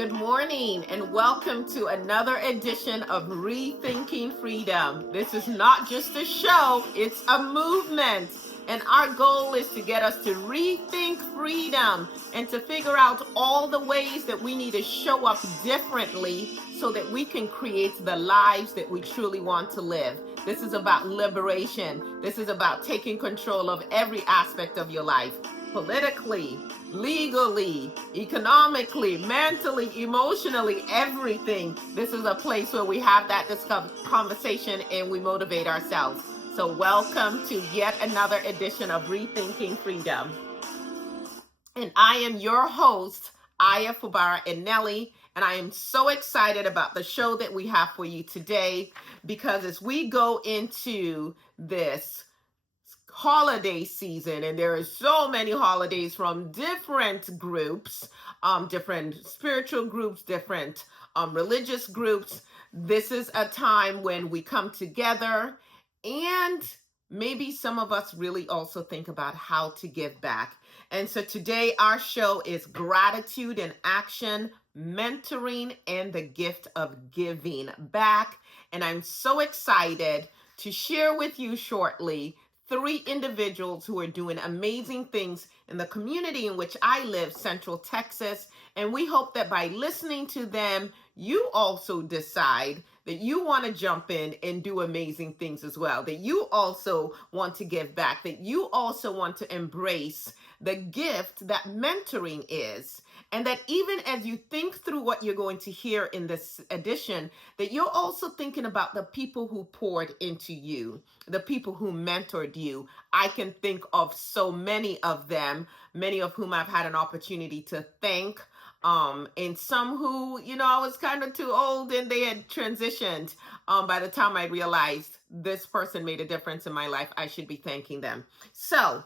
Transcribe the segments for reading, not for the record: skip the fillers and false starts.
Good morning and welcome to another edition of Rethinking Freedom. This is not just a show, it's a movement. And our goal is to get us to rethink freedom and to figure out all the ways that we need to show up differently so that we can create the lives that we truly want to live. This is about liberation. This is about taking control of every aspect of your life, politically, legally, economically, mentally, emotionally, everything. This is a place where we have that conversation and we motivate ourselves. So welcome to yet another edition of Rethinking Freedom. And I am your host, Aya Fubara Enelli, and I am so excited about the show that we have for you today, because as we go into this holiday season, and there are so many holidays from different groups, different spiritual groups, different religious groups. This is a time when we come together, and maybe some of us really also think about how to give back. And so today our show is Gratitude in Action, Mentoring, and the Gift of Giving Back. And I'm so excited to share with you shortly 3 individuals who are doing amazing things in the community in which I live, Central Texas. And we hope that by listening to them, you also decide that you want to jump in and do amazing things as well, that you also want to give back, that you also want to embrace the gift that mentoring is. And that even as you think through what you're going to hear in this edition, that you're also thinking about the people who poured into you, the people who mentored you. I can think of so many of them, many of whom I've had an opportunity to thank. And some who, I was kind of too old and they had transitioned. By the time I realized this person made a difference in my life, I should be thanking them. So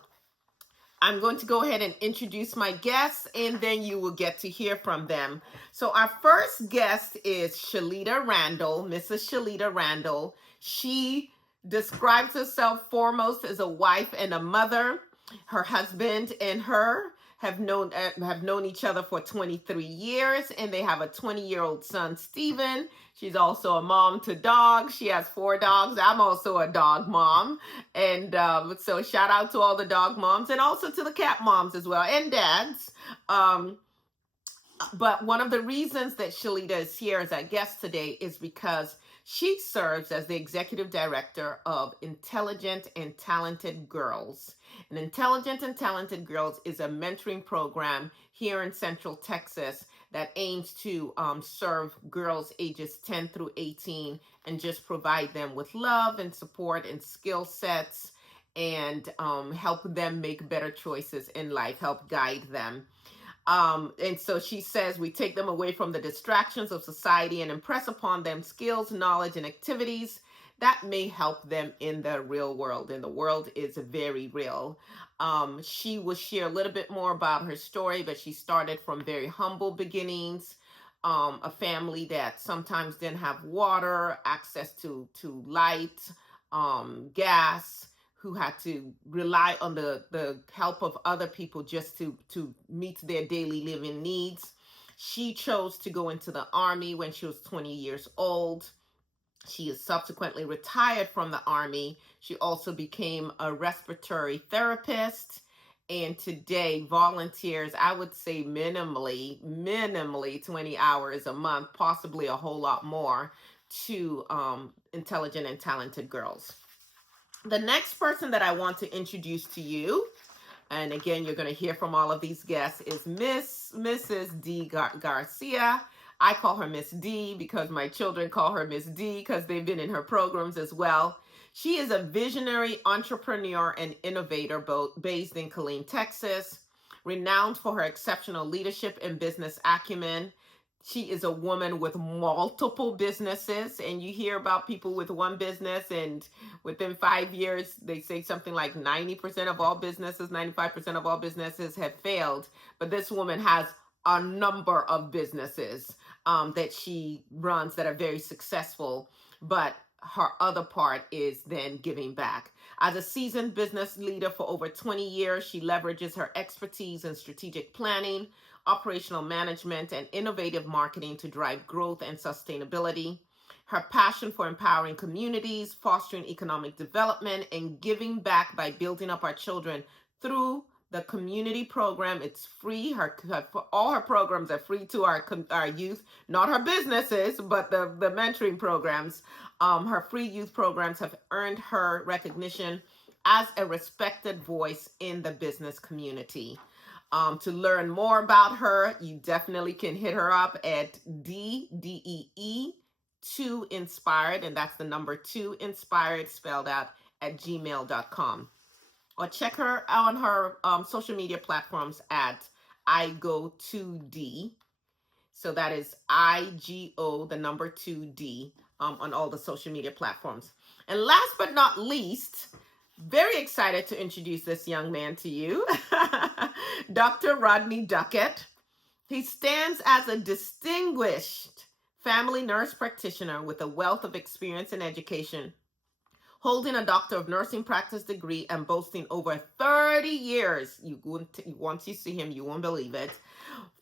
I'm going to go ahead and introduce my guests, and then you will get to hear from them. So our first guest is Shalita Randall, Mrs. Shalita Randall. She describes herself foremost as a wife and a mother. Her husband and her have known each other for 23 years, and they have a 20-year-old son, Steven. She's also a mom to dogs. She has 4 dogs. I'm also a dog mom. And so shout out to all the dog moms, and also to the cat moms as well, and dads. But one of the reasons that Shalita is here as our guest today is because she serves as the executive director of Intelligent and Talented Girls. And Intelligent and Talented Girls is a mentoring program here in Central Texas that aims to serve girls ages 10 through 18 and just provide them with love and support and skill sets, and help them make better choices in life, help guide them. And so she says we take them away from the distractions of society and impress upon them skills, knowledge, and activities that may help them in the real world. And the world is very real. She will share a little bit more about her story, but she started from very humble beginnings. A family that sometimes didn't have water, access to light, gas, who had to rely on the help of other people just to meet their daily living needs. She chose to go into the Army when she was 20 years old. She is subsequently retired from the Army. She also became a respiratory therapist, and today volunteers, I would say minimally 20 hours a month, possibly a whole lot more, to Intelligent and Talented Girls. The next person that I want to introduce to you, and again, you're going to hear from all of these guests, is Mrs. D. Garcia. I call her Miss D because my children call her Miss D because they've been in her programs as well. She is a visionary entrepreneur and innovator based in Killeen, Texas, renowned for her exceptional leadership and business acumen. She is a woman with multiple businesses, and you hear about people with one business, and within 5 years, they say something like 90% of all businesses, 95% of all businesses have failed. But this woman has a number of businesses that she runs that are very successful. But her other part is then giving back. As a seasoned business leader for over 20 years, she leverages her expertise in strategic planning, operational management, and innovative marketing to drive growth and sustainability. Her passion for empowering communities, fostering economic development, and giving back by building up our children through the community program. It's free. All her programs are free to our youth, not her businesses, but the mentoring programs. Her free youth programs have earned her recognition as a respected voice in the business community. To learn more about her, you definitely can hit her up at DEE2 Inspired, and that's the number 2 Inspired spelled out at gmail.com. Or check her out on her social media platforms at IGO2D. So that is IGO, the number 2D, on all the social media platforms. And last but not least, very excited to introduce this young man to you, Dr. Rodney Duckett. He stands as a distinguished family nurse practitioner with a wealth of experience in education, holding a Doctor of Nursing Practice degree and boasting over 30 years. Once you see him, you won't believe it.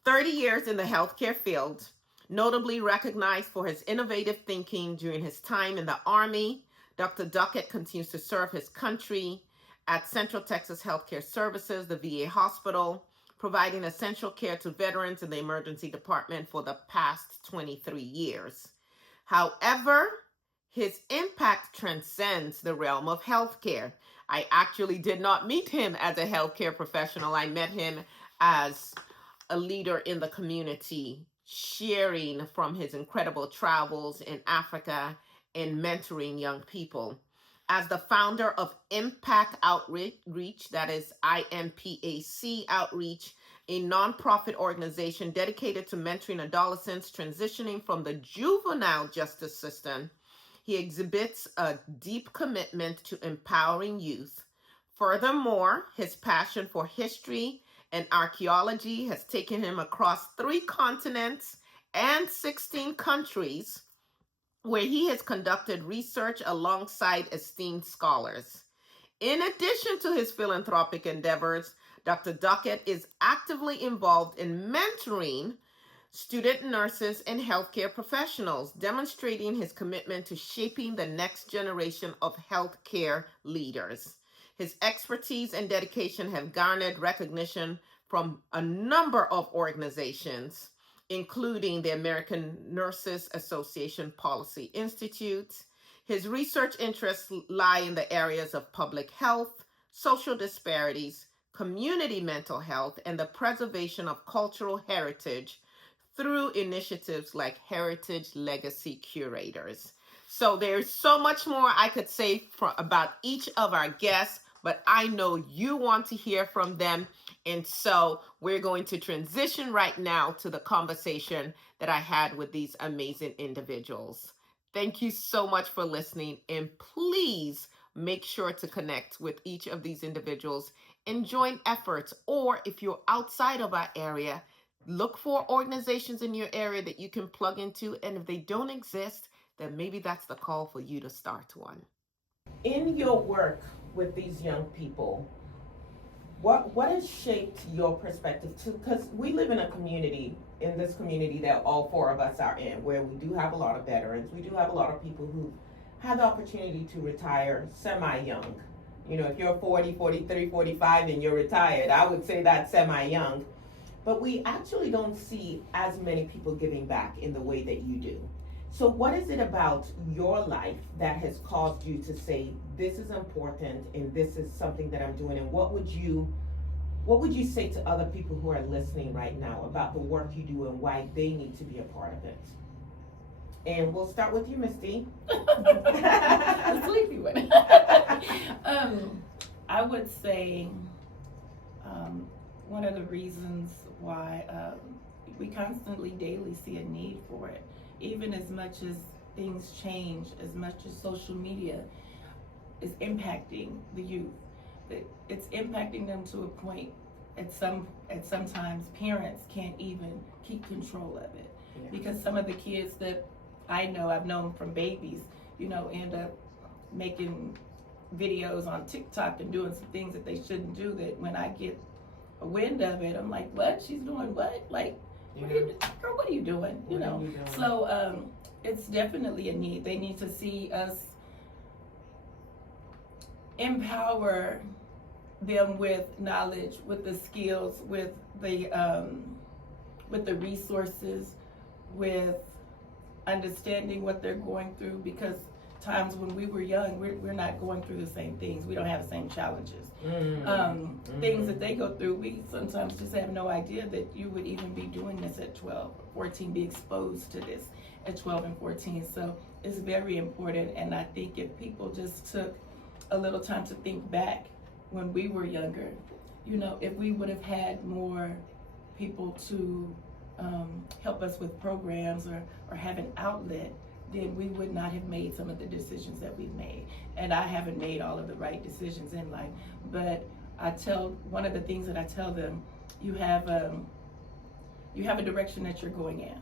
30 years in the healthcare field, notably recognized for his innovative thinking during his time in the Army. Dr. Duckett continues to serve his country at Central Texas Healthcare Services, the VA hospital, providing essential care to veterans in the emergency department for the past 23 years. However, his impact transcends the realm of healthcare. I actually did not meet him as a healthcare professional. I met him as a leader in the community, sharing from his incredible travels in Africa and mentoring young people. As the founder of Impact Outreach, that is IMPAC Outreach, a nonprofit organization dedicated to mentoring adolescents transitioning from the juvenile justice system, he exhibits a deep commitment to empowering youth. Furthermore, his passion for history and archaeology has taken him across 3 continents and 16 countries, where he has conducted research alongside esteemed scholars. In addition to his philanthropic endeavors, Dr. Duckett is actively involved in mentoring student nurses and healthcare professionals, demonstrating his commitment to shaping the next generation of healthcare leaders. His expertise and dedication have garnered recognition from a number of organizations, including the American Nurses Association Policy Institute. His research interests lie in the areas of public health, social disparities, community mental health, and the preservation of cultural heritage through initiatives like Heritage Legacy Curators. So there's so much more I could say about each of our guests, but I know you want to hear from them. And so we're going to transition right now to the conversation that I had with these amazing individuals. Thank you so much for listening. And please make sure to connect with each of these individuals and join efforts. Or if you're outside of our area, look for organizations in your area that you can plug into. And if they don't exist, then maybe that's the call for you to start one. In your work with these young people, what has shaped your perspective? Because we live in this community that all 4 of us are in, where we do have a lot of veterans. We do have a lot of people who have the opportunity to retire semi-young. You know, if you're 40, 43, 45 and you're retired, I would say that's semi-young. But we actually don't see as many people giving back in the way that you do. So what is it about your life that has caused you to say, this is important and this is something that I'm doing? And what would you say to other people who are listening right now about the work you do and why they need to be a part of it? And we'll start with you, Misty. The sleepy one. I would say one of the reasons why we constantly daily see a need for it, even as much as things change, as much as social media is impacting the youth, it's impacting them to a point at sometimes parents can't even keep control of it. Yeah. Because some of the kids that I've known from babies, end up making videos on TikTok and doing some things that they shouldn't do, that when I get a wind of it, I'm like, what? She's doing what? Like, girl, what are you doing? So it's definitely a need. They need to see us empower them with knowledge, with the skills, with the resources, with understanding what they're going through, because times when we were young, we're not going through the same things. We don't have the same challenges. Things that they go through, we sometimes just have no idea that you would even be doing this at 12 or 14, be exposed to this at 12 and 14. So it's very important, and I think if people just took a little time to think back when we were younger, if we would have had more people to help us with programs or have an outlet, then we would not have made some of the decisions that we've made. And I haven't made all of the right decisions in life, but one of the things that I tell them, you have a direction that you're going in.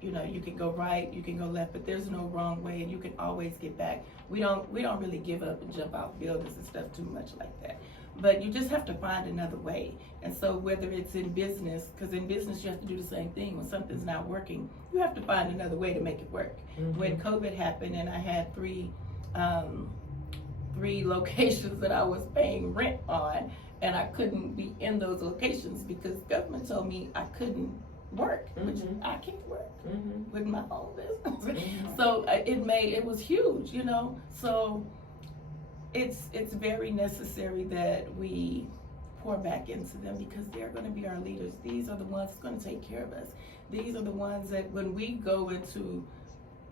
You can go right, you can go left, but there's no wrong way, and you can always get back. We don't really give up and jump off buildings and stuff too much like that. But you just have to find another way. And so whether it's in business, because in business you have to do the same thing. When something's not working, you have to find another way to make it work. When COVID happened and I had three locations that I was paying rent on, and I couldn't be in those locations because government told me I couldn't work, which I can't work with my own business. So it was huge, So it's very necessary that we pour back into them, because they're going to be our leaders. These are the ones that's going to take care of us. These are the ones that when we go into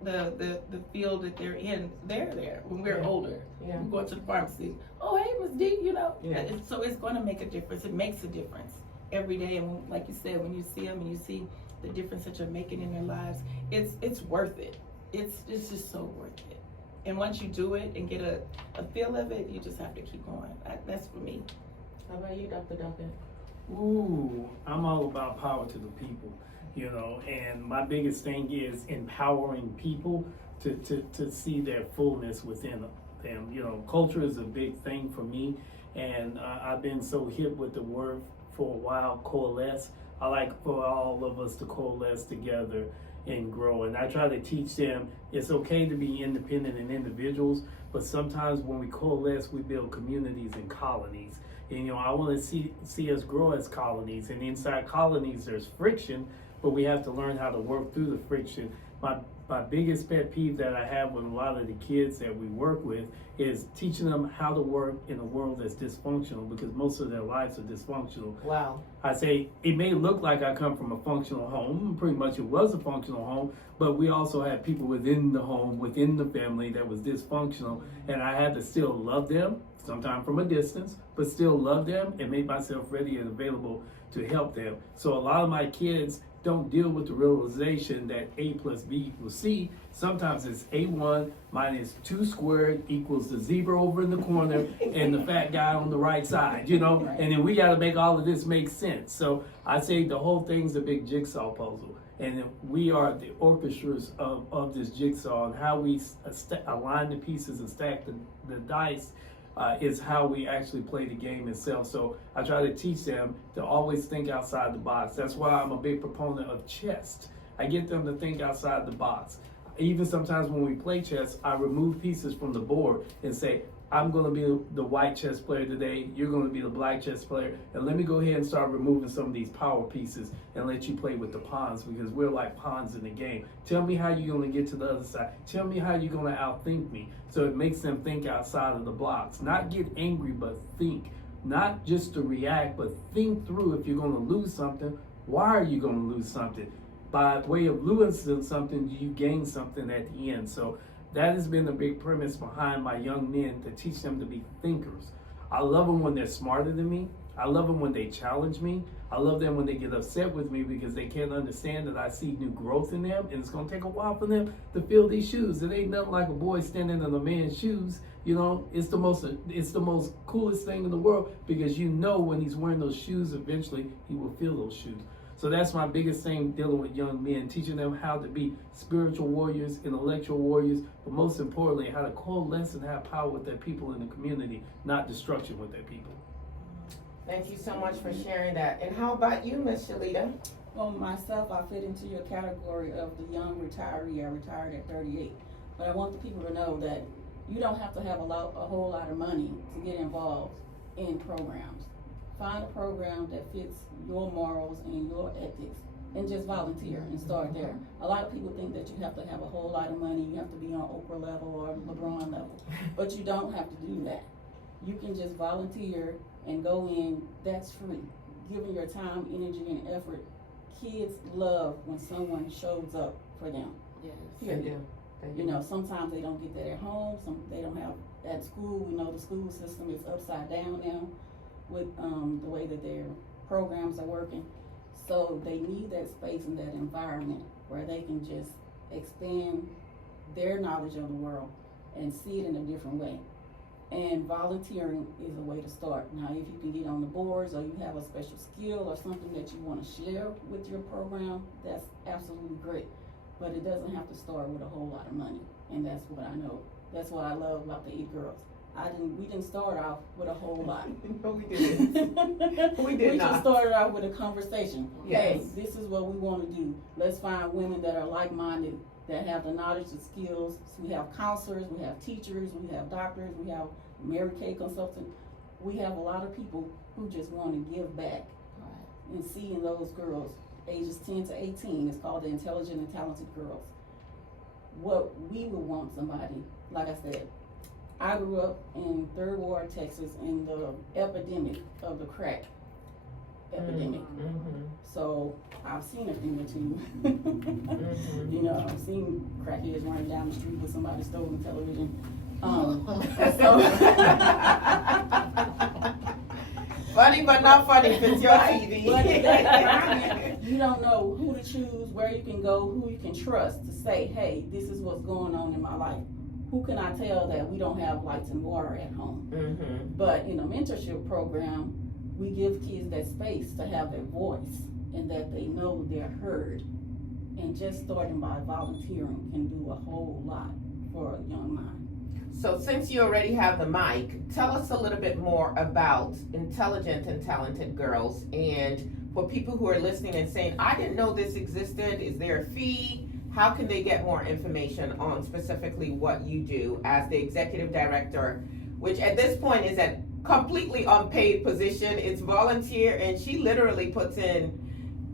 the field that they're in, they're there when we're older. We go to the pharmacy. Oh, hey, Miss D, So it's going to make a difference. It makes a difference every day. And like you said, when you see them and you see the difference that you're making in their lives, it's worth it. It's just so worth it. And once you do it and get a feel of it, you just have to keep going. That's for me. How about you, Dr. Duncan? Ooh, I'm all about power to the people, and my biggest thing is empowering people to see their fullness within them. Culture is a big thing for me, and I've been so hip with the word for a while, coalesce. I like for all of us to coalesce together and grow. And I try to teach them it's okay to be independent and individuals, but sometimes when we coalesce, we build communities and colonies. And I want to see us grow as colonies. And inside colonies, there's friction, but we have to learn how to work through the friction. My biggest pet peeve that I have with a lot of the kids that we work with is teaching them how to work in a world that's dysfunctional, because most of their lives are dysfunctional. Wow. I say, it may look like I come from a functional home, pretty much it was a functional home, but we also had people within the home, within the family that was dysfunctional, and I had to still love them, sometimes from a distance, but still love them and make myself ready and available to help them. So a lot of my kids don't deal with the realization that A plus B equals C. Sometimes it's A1 minus 2 squared equals the zebra over in the corner and the fat guy on the right side, and then we got to make all of this make sense. So I say the whole thing's a big jigsaw puzzle, and we are the orchestras of this jigsaw, and how we align the pieces and stack the dice is how we actually play the game itself. So I try to teach them to always think outside the box. That's why I'm a big proponent of chess. I get them to think outside the box. Even sometimes when we play chess, I remove pieces from the board and say, I'm going to be the white chess player today, you're going to be the black chess player, and let me go ahead and start removing some of these power pieces and let you play with the pawns, because we're like pawns in the game. Tell me how you're going to get to the other side. Tell me how you're going to outthink me. So it makes them think outside of the blocks. Not get angry, but think. Not just to react, but think through. If you're going to lose something, why are you going to lose something? By way of losing something, you gain something at the end. So that has been the big premise behind my young men, to teach them to be thinkers. I love them when they're smarter than me. I love them when they challenge me. I love them when they get upset with me, because they can't understand that I see new growth in them, and it's going to take a while for them to fill these shoes. It ain't nothing like a boy standing in a man's shoes. It's the most coolest thing in the world, because when he's wearing those shoes, eventually he will fill those shoes. So that's my biggest thing dealing with young men, teaching them how to be spiritual warriors, intellectual warriors, but most importantly, how to coalesce and have power with their people in the community, not destruction with their people. Thank you so much for sharing that. And how about you, Miss Shalita? Well, myself, I fit into your category of the young retiree. I retired at 38. But I want the people to know that you don't have to have a whole lot of money to get involved in programs. Find a program that fits your morals and your ethics and just volunteer and start there. A lot of people think that you have to have a whole lot of money, you have to be on Oprah level or LeBron level, but you don't have to do that. You can just volunteer and go in, that's free. Giving your time, energy, and effort. Kids love when someone shows up for them. Yes, Period. You know, sometimes they don't get that at home, they don't have at school. We know the school system is upside down now with the way that their programs are working. So they need that space and that environment where they can just expand their knowledge of the world and see it in a different way. And volunteering is a way to start. Now, if you can get on the boards or you have a special skill or something that you want to share with your program, that's absolutely great. But it doesn't have to start with a whole lot of money. And that's what I know. That's what I love about the 8 girls. We didn't start off with a whole lot. No, we didn't. We did we not. just started out with a conversation. Yes. Hey, this is what we want to do. Let's find women that are like-minded, that have the knowledge and skills. So we have counselors, we have teachers, we have doctors, we have Mary Kay consultant. We have a lot of people who just want to give back and see in those girls, ages 10 to 18, it's called the intelligent and talented girls. What we would want somebody, like I said, I grew up in Third Ward, Texas, in the epidemic of the crack epidemic. Mm-hmm. So I've seen a thing or two. You know, I've seen crackheads running down the street with somebody stolen television. Funny but not funny if it's your Right. TV. But in that environment, you don't know who to choose, where you can go, who you can trust to say, hey, this is what's going on in my life. Who can I tell that we don't have lights and water at home? Mm-hmm. But in a mentorship program, we give kids that space to have their voice and that they know they're heard. And just starting by volunteering can do a whole lot for a young mind. So since you already have the mic, tell us a little bit more about Intelligent and Talented Girls. And for people who are listening and saying, I didn't know this existed, is there a fee? How can they get more information on specifically what you do as the executive director, which at this point is a completely unpaid position. It's volunteer, and she literally puts in,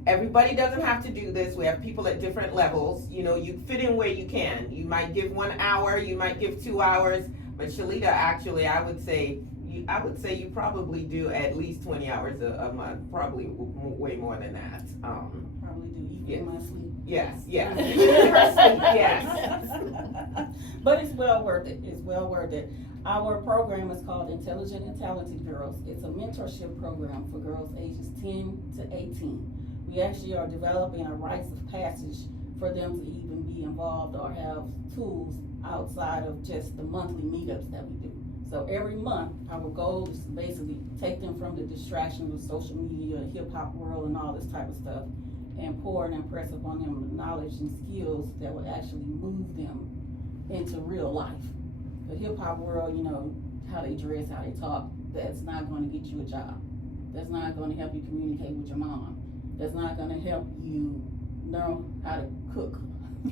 everybody doesn't have to do this. We have people at different levels. You know, you fit in where you can. You might give 1 hour, you might give 2 hours, but Shalita, actually, I would say you probably do at least 20 hours a month, probably way more than that. Probably do, even in my sleep. Yes, yes. Yes. But it's well worth it. It's well worth it. Our program is called Intelligent and Talented Girls. It's a mentorship program for girls ages 10 to 18. We actually are developing a rites of passage for them to even be involved or have tools outside of just the monthly meetups that we do. So every month, our goal is to basically take them from the distractions of social media, hip hop world, and all this type of stuff, and pour and impress upon them the knowledge and skills that will actually move them into real life. The hip hop world, you know, how they dress, how they talk, that's not going to get you a job. That's not going to help you communicate with your mom. That's not going to help you know how to cook.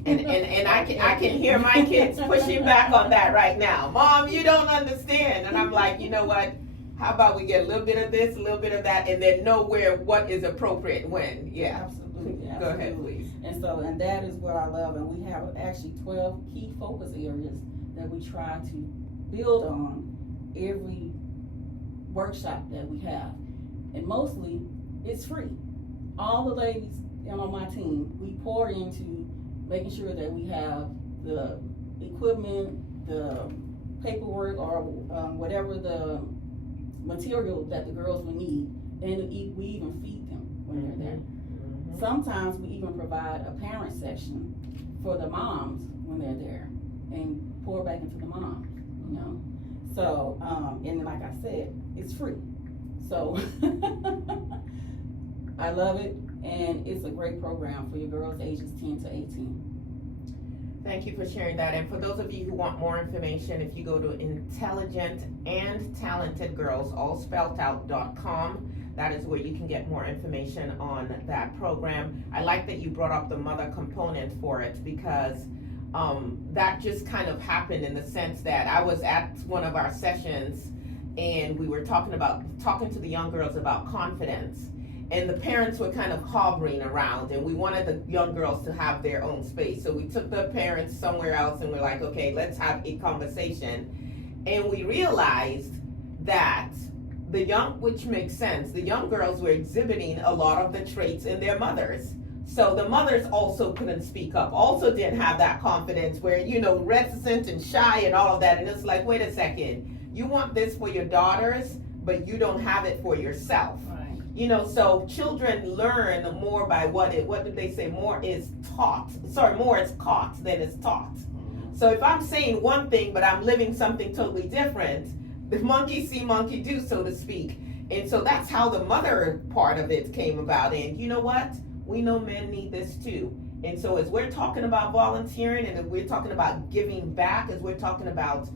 And I can hear my kids pushing back on that right now. Mom, you don't understand. And I'm like, you know what? How about we get a little bit of this, a little bit of that, and then know what is appropriate when. Yeah. Absolutely. Go ahead, please. And that is what I love. And we have actually 12 key focus areas that we try to build on every workshop that we have. And mostly, it's free. All the ladies on my team, we pour into making sure that we have the equipment, the paperwork, or whatever the material that the girls would need, and we even feed them when they're there. Mm-hmm. Sometimes we even provide a parent section for the moms when they're there, and pour back into the moms, you know. So, and like I said, it's free. So, I love it, and it's a great program for your girls ages 10 to 18. Thank you for sharing that. And for those of you who want more information, if you go to intelligentandtalentedgirls.com, that is where you can get more information on that program. I like that you brought up the mother component for it, because that just kind of happened in the sense that I was at one of our sessions and we were talking to the young girls about confidence. And the parents were kind of hovering around, and we wanted the young girls to have their own space. So we took the parents somewhere else and we're like, okay, let's have a conversation. And we realized that which makes sense, the young girls were exhibiting a lot of the traits in their mothers. So the mothers also couldn't speak up, also didn't have that confidence, where, reticent and shy and all of that. And it's like, wait a second, you want this for your daughters, but you don't have it for yourself. So children learn more by what did they say? More is caught than is taught. So if I'm saying one thing, but I'm living something totally different, the monkey see, monkey do, so to speak. And so that's how the mother part of it came about. And you know what? We know men need this too. And so as we're talking about volunteering, and if we're talking about giving back, as we're talking about,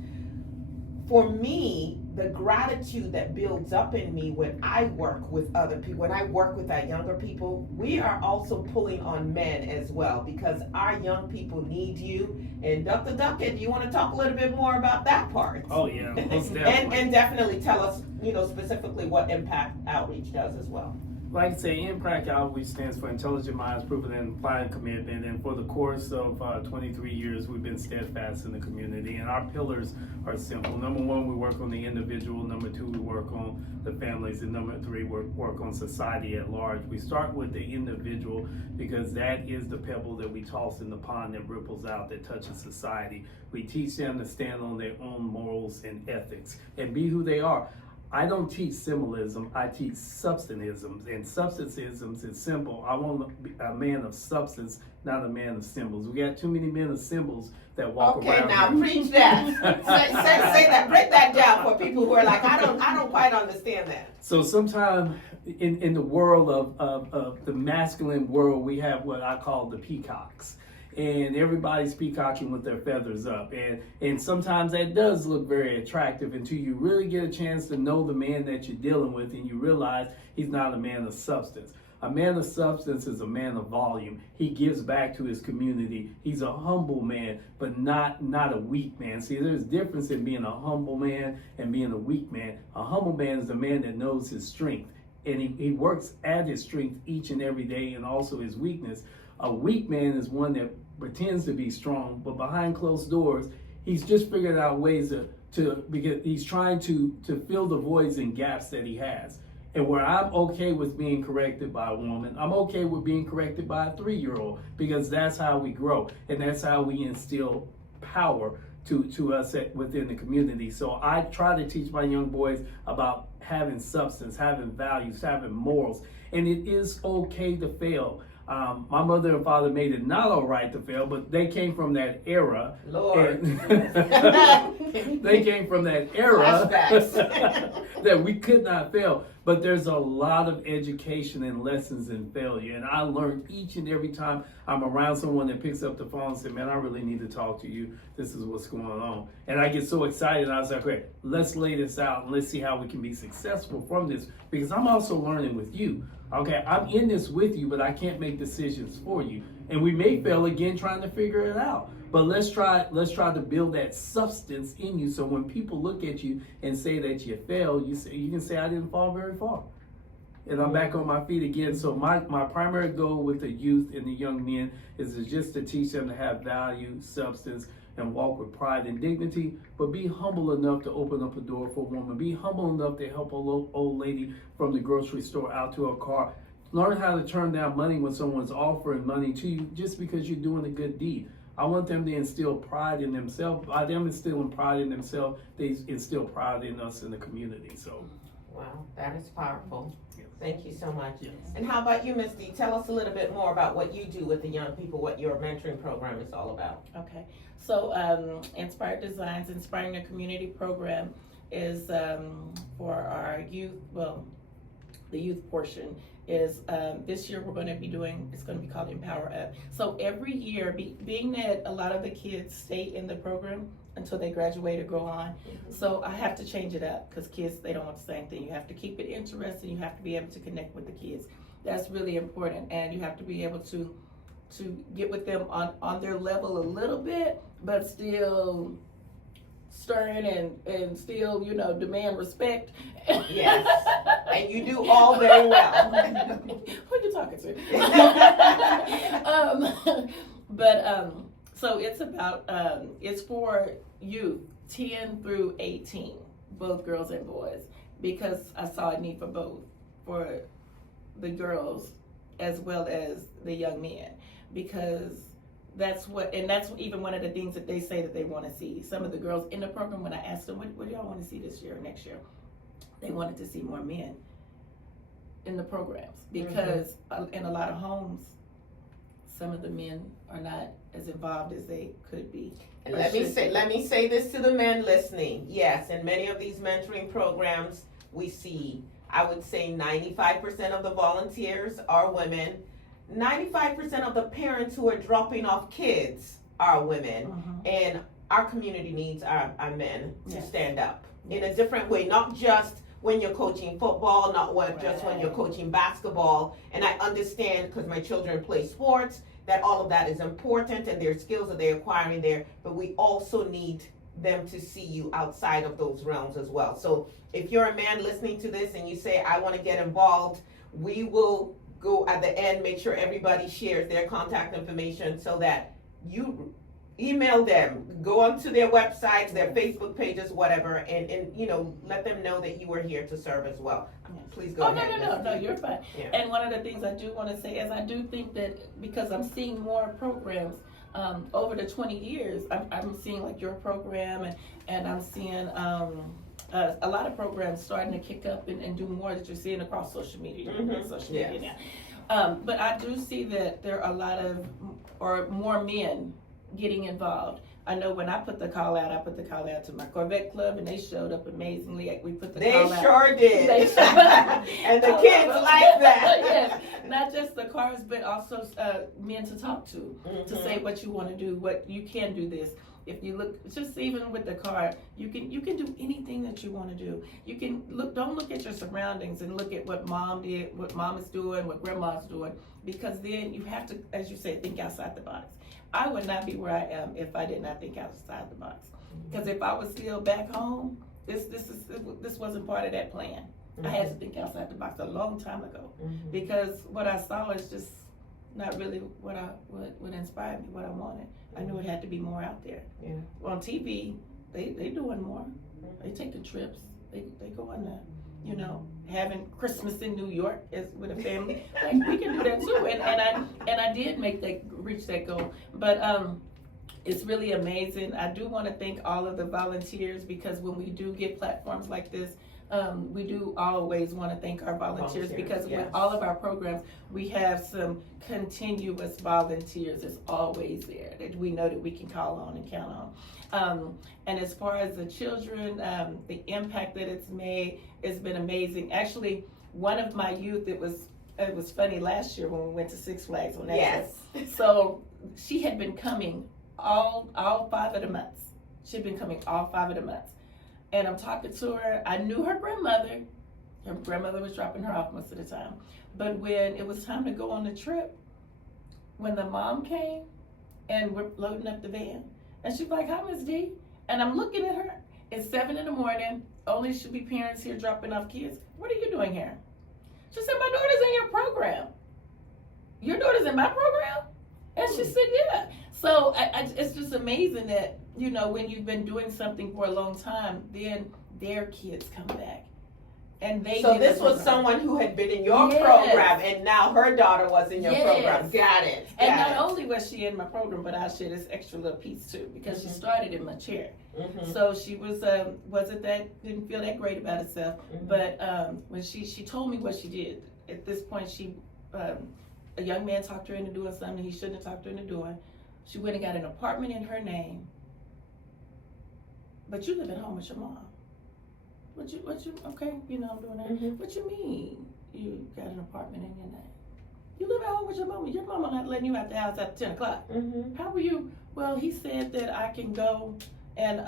for me, the gratitude that builds up in me when I work with other people, when I work with our younger people, we are also pulling on men as well, because our young people need you. And Dr. Duckett, do you want to talk a little bit more about that part? Oh yeah, most definitely. and definitely tell us, specifically what Impact Outreach does as well. Like I say, Impact Outreach stands for Intelligent Minds, Proven and Applied Commitment. And for the course of 23 years, we've been steadfast in the community. And our pillars are simple. Number one, we work on the individual. Number two, we work on the families. And number three, we work on society at large. We start with the individual because that is the pebble that we toss in the pond that ripples out, that touches society. We teach them to stand on their own morals and ethics and be who they are. I don't teach symbolism, I teach substantisms, and substantisms is simple. I want a man of substance, not a man of symbols. We got too many men of symbols that walk around. Okay, now preach that. say that. Break that down for people who are like, I don't quite understand that. So sometimes in the world of the masculine world, we have what I call the peacocks. And everybody's peacocking with their feathers up. And sometimes that does look very attractive until you really get a chance to know the man that you're dealing with and you realize he's not a man of substance. A man of substance is a man of volume. He gives back to his community. He's a humble man, but not a weak man. See, there's a difference in being a humble man and being a weak man. A humble man is a man that knows his strength, and he works at his strength each and every day, and also his weakness. A weak man is one that pretends to be strong, but behind closed doors, he's just figured out ways because he's trying to fill the voids and gaps that he has. And where I'm okay with being corrected by a woman, I'm okay with being corrected by a 3-year-old, because that's how we grow, and that's how we instill power to us within the community. So I try to teach my young boys about having substance, having values, having morals, and it is okay to fail. My mother and father made it not all right to fail, but they came from that era. Lord. They came from that era that we could not fail. But there's a lot of education and lessons in failure. And I learned each and every time I'm around someone that picks up the phone and says, man, I really need to talk to you. This is what's going on. And I get so excited. I was like, okay, let's lay this out and let's see how we can be successful from this, because I'm also learning with you. Okay, I'm in this with you, but I can't make decisions for you. And we may fail again trying to figure it out. But let's try to build that substance in you, so when people look at you and say that you failed, you can say, I didn't fall very far. And I'm back on my feet again. So my primary goal with the youth and the young men is just to teach them to have value, substance, and walk with pride and dignity, but be humble enough to open up a door for a woman. Be humble enough to help a little old lady from the grocery store out to her car. Learn how to turn down money when someone's offering money to you just because you're doing a good deed. I want them to instill pride in themselves. By them instilling pride in themselves, they instill pride in us in the community. So, wow, that is powerful. yes. Thank you so much. Yes. And how about you, Ms. D? Tell us a little bit more about what you do with the young people, what your mentoring program is all about. Okay, so Inspired Designs, Inspiring the Community program is for our youth, well, the youth portion is this year we're going to be doing, it's going to be called Empower Up. So every year, being that a lot of the kids stay in the program until they graduate or go on, so I have to change it up because kids, they don't want the same thing. You have to keep it interesting. You have to be able to connect with the kids. That's really important, and you have to be able to get with them on their level a little bit, but still stern and still, you know, demand respect. Yes, and you do all very well. Who you talking to? So it's about, it's for youth 10 through 18, both girls and boys, because I saw a need for both, for the girls as well as the young men, because that's even one of the things that they say that they want to see. Some of the girls in the program, when I asked them, what do y'all want to see this year or next year? They wanted to see more men in the programs, because in a lot of homes, some of the men are not as involved as they could be. And let me say this to the men listening. Yes, in many of these mentoring programs, we see, I would say 95% of the volunteers are women. 95% of the parents who are dropping off kids are women. And our community needs our men to stand up in a different way, not just when you're coaching football, not just when you're coaching basketball. And I understand, because my children play sports, that all of that is important and their skills that they're acquiring there, but we also need them to see you outside of those realms as well. So if you're a man listening to this and you say, I want to get involved, we will go at the end, make sure everybody shares their contact information so that you email them, go onto their websites, their Facebook pages, whatever, and you know, let them know that you are here to serve as well. Please go ahead. No, you're fine. Yeah. And one of the things I do want to say is I do think that because I'm seeing more programs over the 20 years, I'm seeing like your program, and I'm seeing a lot of programs starting to kick up and do more that you're seeing across social media. Media now. But I do see that there are a lot of, or more men getting involved. I know when I put the call out to my Corvette Club, and they showed up amazingly. We put the call out. They sure did. And the kids like that. Yes, not just the cars, but also men to talk to say what you want to do, what you can do this. If you look, just even with the car, you can do anything that you want to do. You can look. Don't look at your surroundings and look at what mom did, what mom is doing, what grandma's doing, because then you have to, as you say, think outside the box. I would not be where I am if I did not think outside the box. Because if I was still back home, this wasn't part of that plan. I had to think outside the box a long time ago, because what I saw is just not really what inspired me, what I wanted. I knew it had to be more out there. Yeah. On TV, they doing more. They taking trips. They go on there. You know, having Christmas in New York with a family, like we can do that too. And I did reach that goal. But it's really amazing. I do want to thank all of the volunteers, because when we do get platforms like this, we do always want to thank our volunteers, because with all of our programs, we have some continuous volunteers that's always there, that we know that we can call on and count on. And as far as the children, the impact that it's made has been amazing. Actually, one of my youth, it was funny last year when we went to Six Flags on that trip. So she had been coming all 5 of the months. She'd been coming all 5 of the months. And I'm talking to her. I knew her grandmother. Her grandmother was dropping her off most of the time. But when it was time to go on the trip, when the mom came and we're loading up the van, and she's like, "Hi, Miss D." And I'm looking at her. It's 7 a.m. Only should be parents here dropping off kids. What are you doing here? She said, "My daughter's in your program." "Your daughter's in my program?" And she said, "Yeah." So it's just amazing that, you know, when you've been doing something for a long time, then their kids come back. And so this was someone who had been in your program, and now her daughter was in your program. Got it. And not only was she in my program, but I shared this extra little piece too, because she started in my chair. So she didn't feel that great about herself. But when she told me what she did, at this point, a young man talked her into doing something he shouldn't have talked her into doing. She went and got an apartment in her name. But you live at home with your mom. What you, okay, you know I'm doing that. What you mean? you got an apartment in your name. You live at home with your mama. Your mama not letting you out the house after 10 o'clock. How are you? Well, he said that I can go and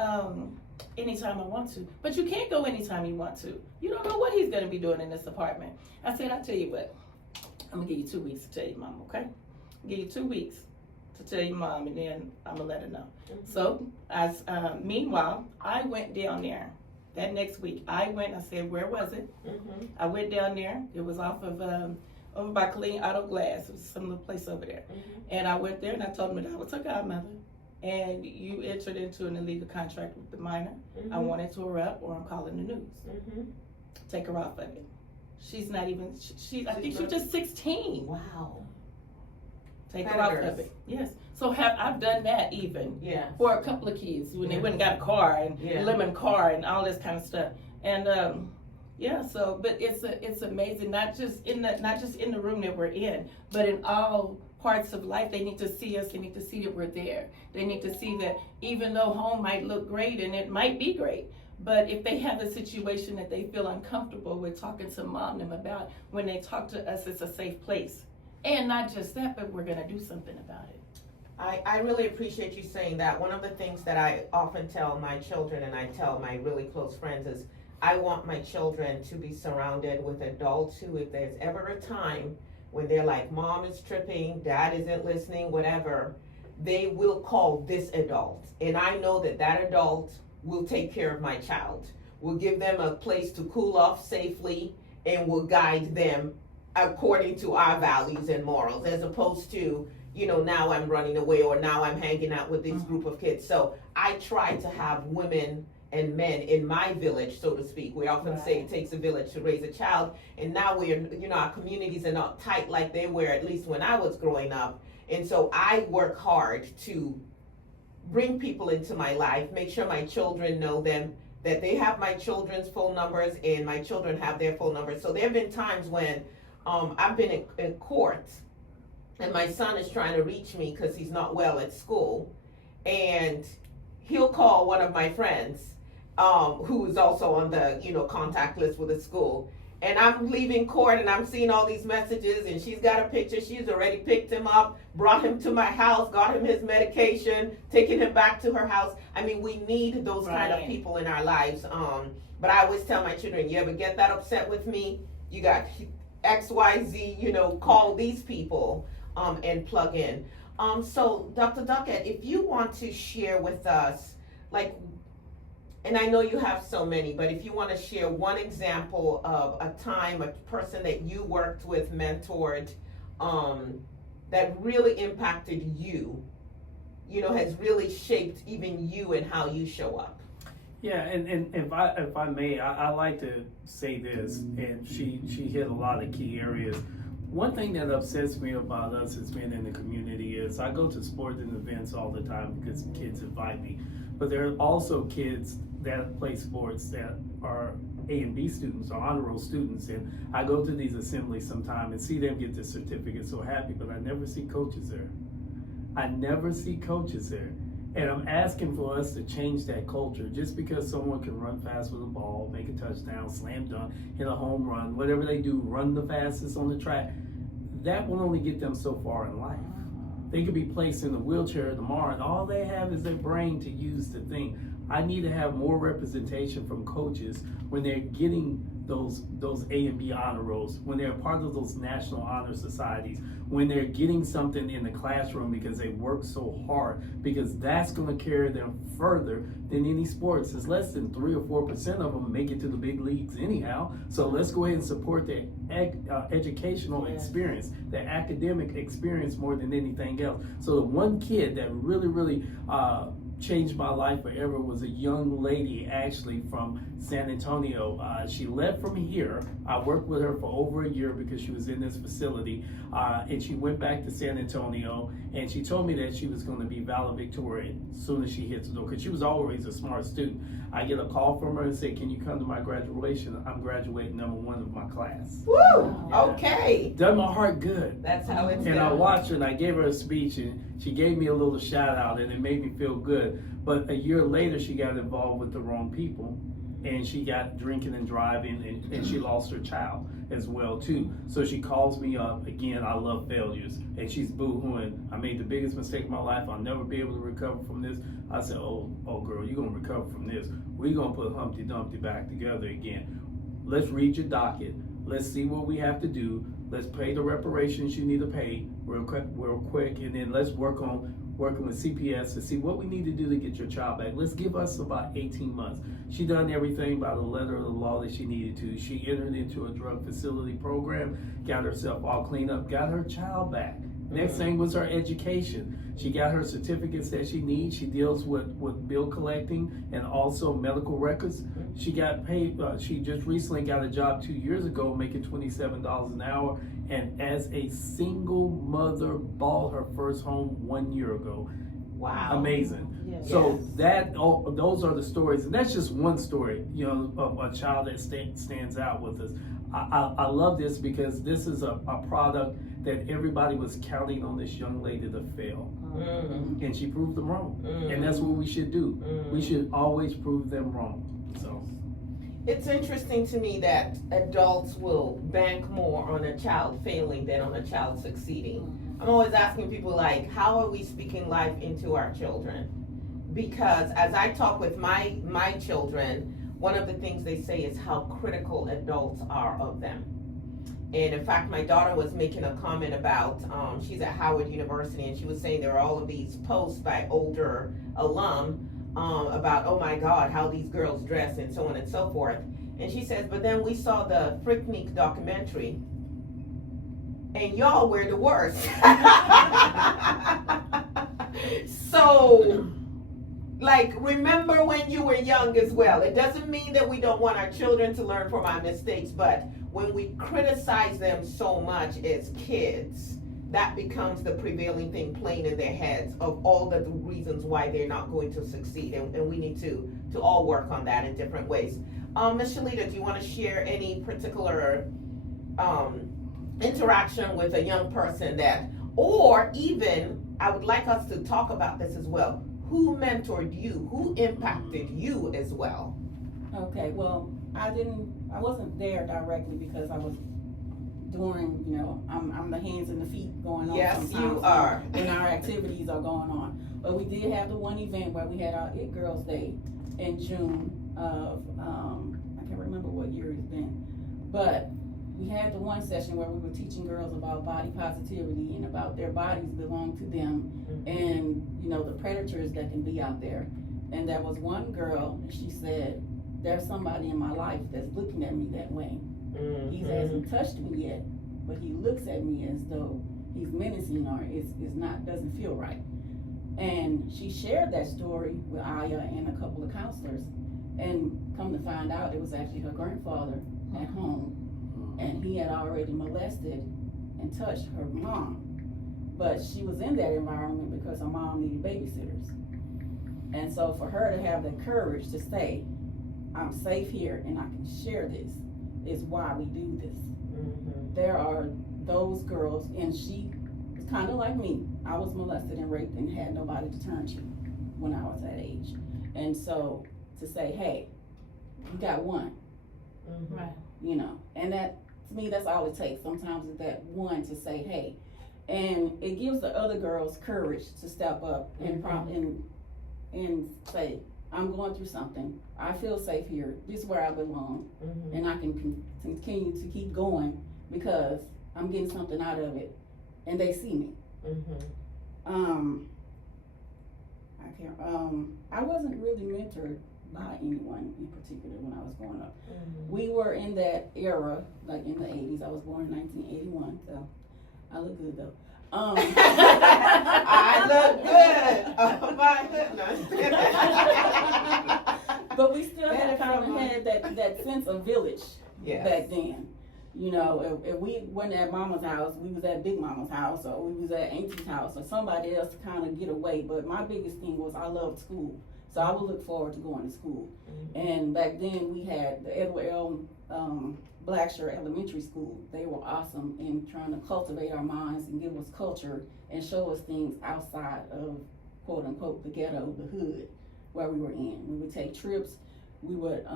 anytime I want to. But you can't go anytime you want to. You don't know what he's going to be doing in this apartment. I said, I'll tell you what. I'm going to give you 2 weeks to tell your mom, okay? I'll give you 2 weeks to tell your mom, and then I'm going to let her know. So, meanwhile, I went down there. That next week, I said, where was it? I went down there. It was off of, over by Clean Auto Glass. It was some little place over there. And I went there and I told him that I was her godmother. And you entered into an illegal contract with the minor. I want it to her up or I'm calling the news. Take her off of it. She's not even, I think she's just 16. Wow. Take her off of it. Yes. So I've done that even for a couple of kids when they went and got a car and lemon car and all this kind of stuff. And so but it's amazing, not just in the room that we're in, but in all parts of life. They need to see us, they need to see that we're there. They need to see that even though home might look great and it might be great, but if they have a situation that they feel uncomfortable with talking to mom and them about, when they talk to us, it's a safe place. And not just that, but we're gonna do something about it. I really appreciate you saying that. One of the things that I often tell my children and I tell my really close friends is I want my children to be surrounded with adults who, if there's ever a time when they're like, mom is tripping, dad isn't listening, whatever, they will call this adult. And I know that that adult will take care of my child, will give them a place to cool off safely, and will guide them according to our values and morals, as opposed to, now I'm running away or now I'm hanging out with this group of kids. So I try to have women and men in my village, so to speak. We often say it takes a village to raise a child, and now our communities are not tight like they were, at least when I was growing up. And so I work hard to bring people into my life, make sure my children know them, that they have my children's phone numbers and my children have their phone numbers. So there have been times when I've been in court and my son is trying to reach me because he's not well at school, and he'll call one of my friends who is also on the contact list with the school, and I'm leaving court and I'm seeing all these messages, and she's got a picture. She's already picked him up, brought him to my house, got him his medication, taken him back to her house. I mean, we need those kind of people in our lives. But I always tell my children, you ever get that upset with me, you got XYZ, call these people and plug in. So Dr. Duckett, if you want to share with us, and I know you have so many, but if you want to share one example of a time, a person that you worked with, mentored, that really impacted you, has really shaped even you and how you show up. Yeah, and if I may, I like to say this, and she hit a lot of key areas. One thing that upsets me about us as being in the community is I go to sporting events all the time because kids invite me, but there are also kids that play sports that are A and B students or honor roll students, and I go to these assemblies sometime and see them get the certificate, so happy, but I never see coaches there. I never see coaches there. And I'm asking for us to change that culture. Just because someone can run fast with a ball, make a touchdown, slam dunk, hit a home run, whatever they do, run the fastest on the track, that will only get them so far in life. They could be placed in a wheelchair tomorrow and all they have is their brain to use to think. I need to have more representation from coaches when they're getting those A and B honor rolls, when they're part of those national honor societies, when they're getting something in the classroom because they work so hard, because that's going to carry them further than any sports. It's less than 3 or 4% of them make it to the big leagues anyhow. So let's go ahead and support the educational experience, the academic experience more than anything else. So the one kid that really changed my life forever was a young lady actually from San Antonio. She left from here. I worked with her for over a year because she was in this facility, and she went back to San Antonio, and she told me that she was going to be valedictorian as soon as she hits the door, because she was always a smart student. I get a call from her and say, can you come to my graduation? I'm graduating #1 of my class. Woo! Yeah. Okay. Done my heart good. That's how it's And done. I watched her and I gave her a speech and she gave me a little shout out and it made me feel good. But a year later she got involved with the wrong people and she got drinking and driving, and she lost her child as well too. So she calls me up again. I love failures, and she's boo-hooing. I made the biggest mistake of my life. I'll never be able to recover from this. I said, oh girl, you're gonna recover from this. We're gonna put Humpty Dumpty back together again. Let's read your docket. Let's see what we have to do. Let's pay the reparations you need to pay real quick, and then let's working with CPS to see what we need to do to get your child back. Let's give us about 18 months. She done everything by the letter of the law that she needed to. She entered into a drug facility program, got herself all cleaned up, got her child back. Next thing was her education. She got her certificates that she needs. She deals with bill collecting and also medical records. She got paid. She just recently got a job 2 years ago making $27 an hour. And as a single mother, bought her first home 1 year ago. Wow. Amazing. Yes. So those are the stories. And that's just one story, of a child that stands out with us. I love this because this is a product that everybody was counting on this young lady to fail. Mm-hmm. And she proved them wrong. Mm-hmm. And that's what we should do. Mm-hmm. We should always prove them wrong. So It's interesting to me that adults will bank more on a child failing than on a child succeeding. I'm always asking people, like, how are we speaking life into our children? Because as I talk with my children, one of the things they say is how critical adults are of them. And in fact, my daughter was making a comment about, she's at Howard University, and she was saying there are all of these posts by older alum about, oh my God, how these girls dress and so on and so forth. And she says, but then we saw the Freaknik documentary, and y'all were the worst. So, like, remember when you were young as well. It doesn't mean that we don't want our children to learn from our mistakes, but when we criticize them so much as kids, that becomes the prevailing thing playing in their heads of all the reasons why they're not going to succeed. And we need to all work on that in different ways. Ms. Shalita, do you want to share any particular interaction with a young person that, or even, I would like us to talk about this as well. Who mentored you? Who impacted you as well? Okay, well, I wasn't there directly because I was doing, I'm the hands and the feet going on. Yes, sometimes you are. when our activities are going on. But we did have the one event where we had our It Girls Day in June of, I can't remember what year it's been, but we had the one session where we were teaching girls about body positivity and about their bodies belong to them, and the predators that can be out there. And there was one girl, and she said, there's somebody in my life that's looking at me that way. Mm-hmm. He hasn't touched me yet, but he looks at me as though he's menacing or doesn't feel right. And she shared that story with Aya and a couple of counselors, and come to find out it was actually her grandfather at home, and he had already molested and touched her mom. But she was in that environment because her mom needed babysitters. And so for her to have the courage to say, I'm safe here and I can share this, is why we do this. Mm-hmm. There are those girls, and she was kind of like me. I was molested and raped and had nobody to turn to when I was that age. And so to say, hey, you got one, Mm-hmm. Right. and that, to me, that's all it takes. Sometimes it's that one to say, hey, and it gives the other girls courage to step up and and say, I'm going through something. I feel safe here. This is where I belong. Mm-hmm. And I can continue to keep going because I'm getting something out of it, and they see me. Mm-hmm. I wasn't really mentored by anyone in particular when I was growing up. Mm-hmm. We were in that era, like in the 80s. I was born in 1981, so I look good though. I look good. Oh my goodness. But we still had that sense of village Yes. back then. If we wasn't at mama's house, we was at big mama's house, or we was at auntie's house, or somebody else to kind of get away. But my biggest thing was I loved school. So I would look forward to going to school. Mm-hmm. And back then we had the Edward L. Blacksher Elementary School. They were awesome in trying to cultivate our minds and give us culture and show us things outside of, quote unquote, the ghetto, the hood where we were in. We would take trips. We would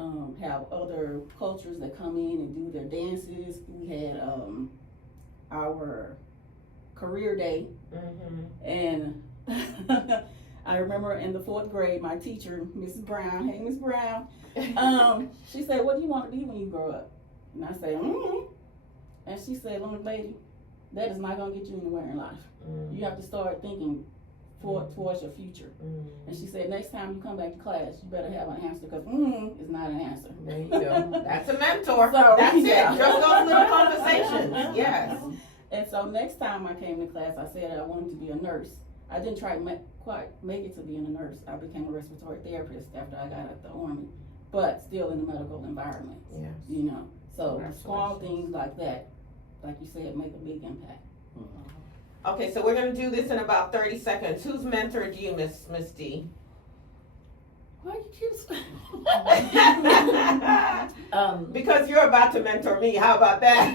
have other cultures that come in and do their dances. We had our career day. And I remember in the 4th grade, my teacher, Mrs. Brown, hey Miss Brown, she said, what do you want to be when you grow up? And I said, And she said, little lady, that is not going to get you anywhere in life. You have to start thinking towards your future. And she said, next time you come back to class, you better have an answer, because is not an answer. There you go. That's a mentor. So, That's yeah. it. Just those little conversations. Yes. And so next time I came to class, I said I wanted to be a nurse. I didn't quite make it to being a nurse. I became a respiratory therapist after I got out of the Army, but still in the medical environment. Yes. You know, so small Congratulations. things like that, like you said, make a big impact. Okay, so we're gonna do this in about 30 seconds. Who's mentored you, Miss D? Why you keep Because you're about to mentor me. How about that?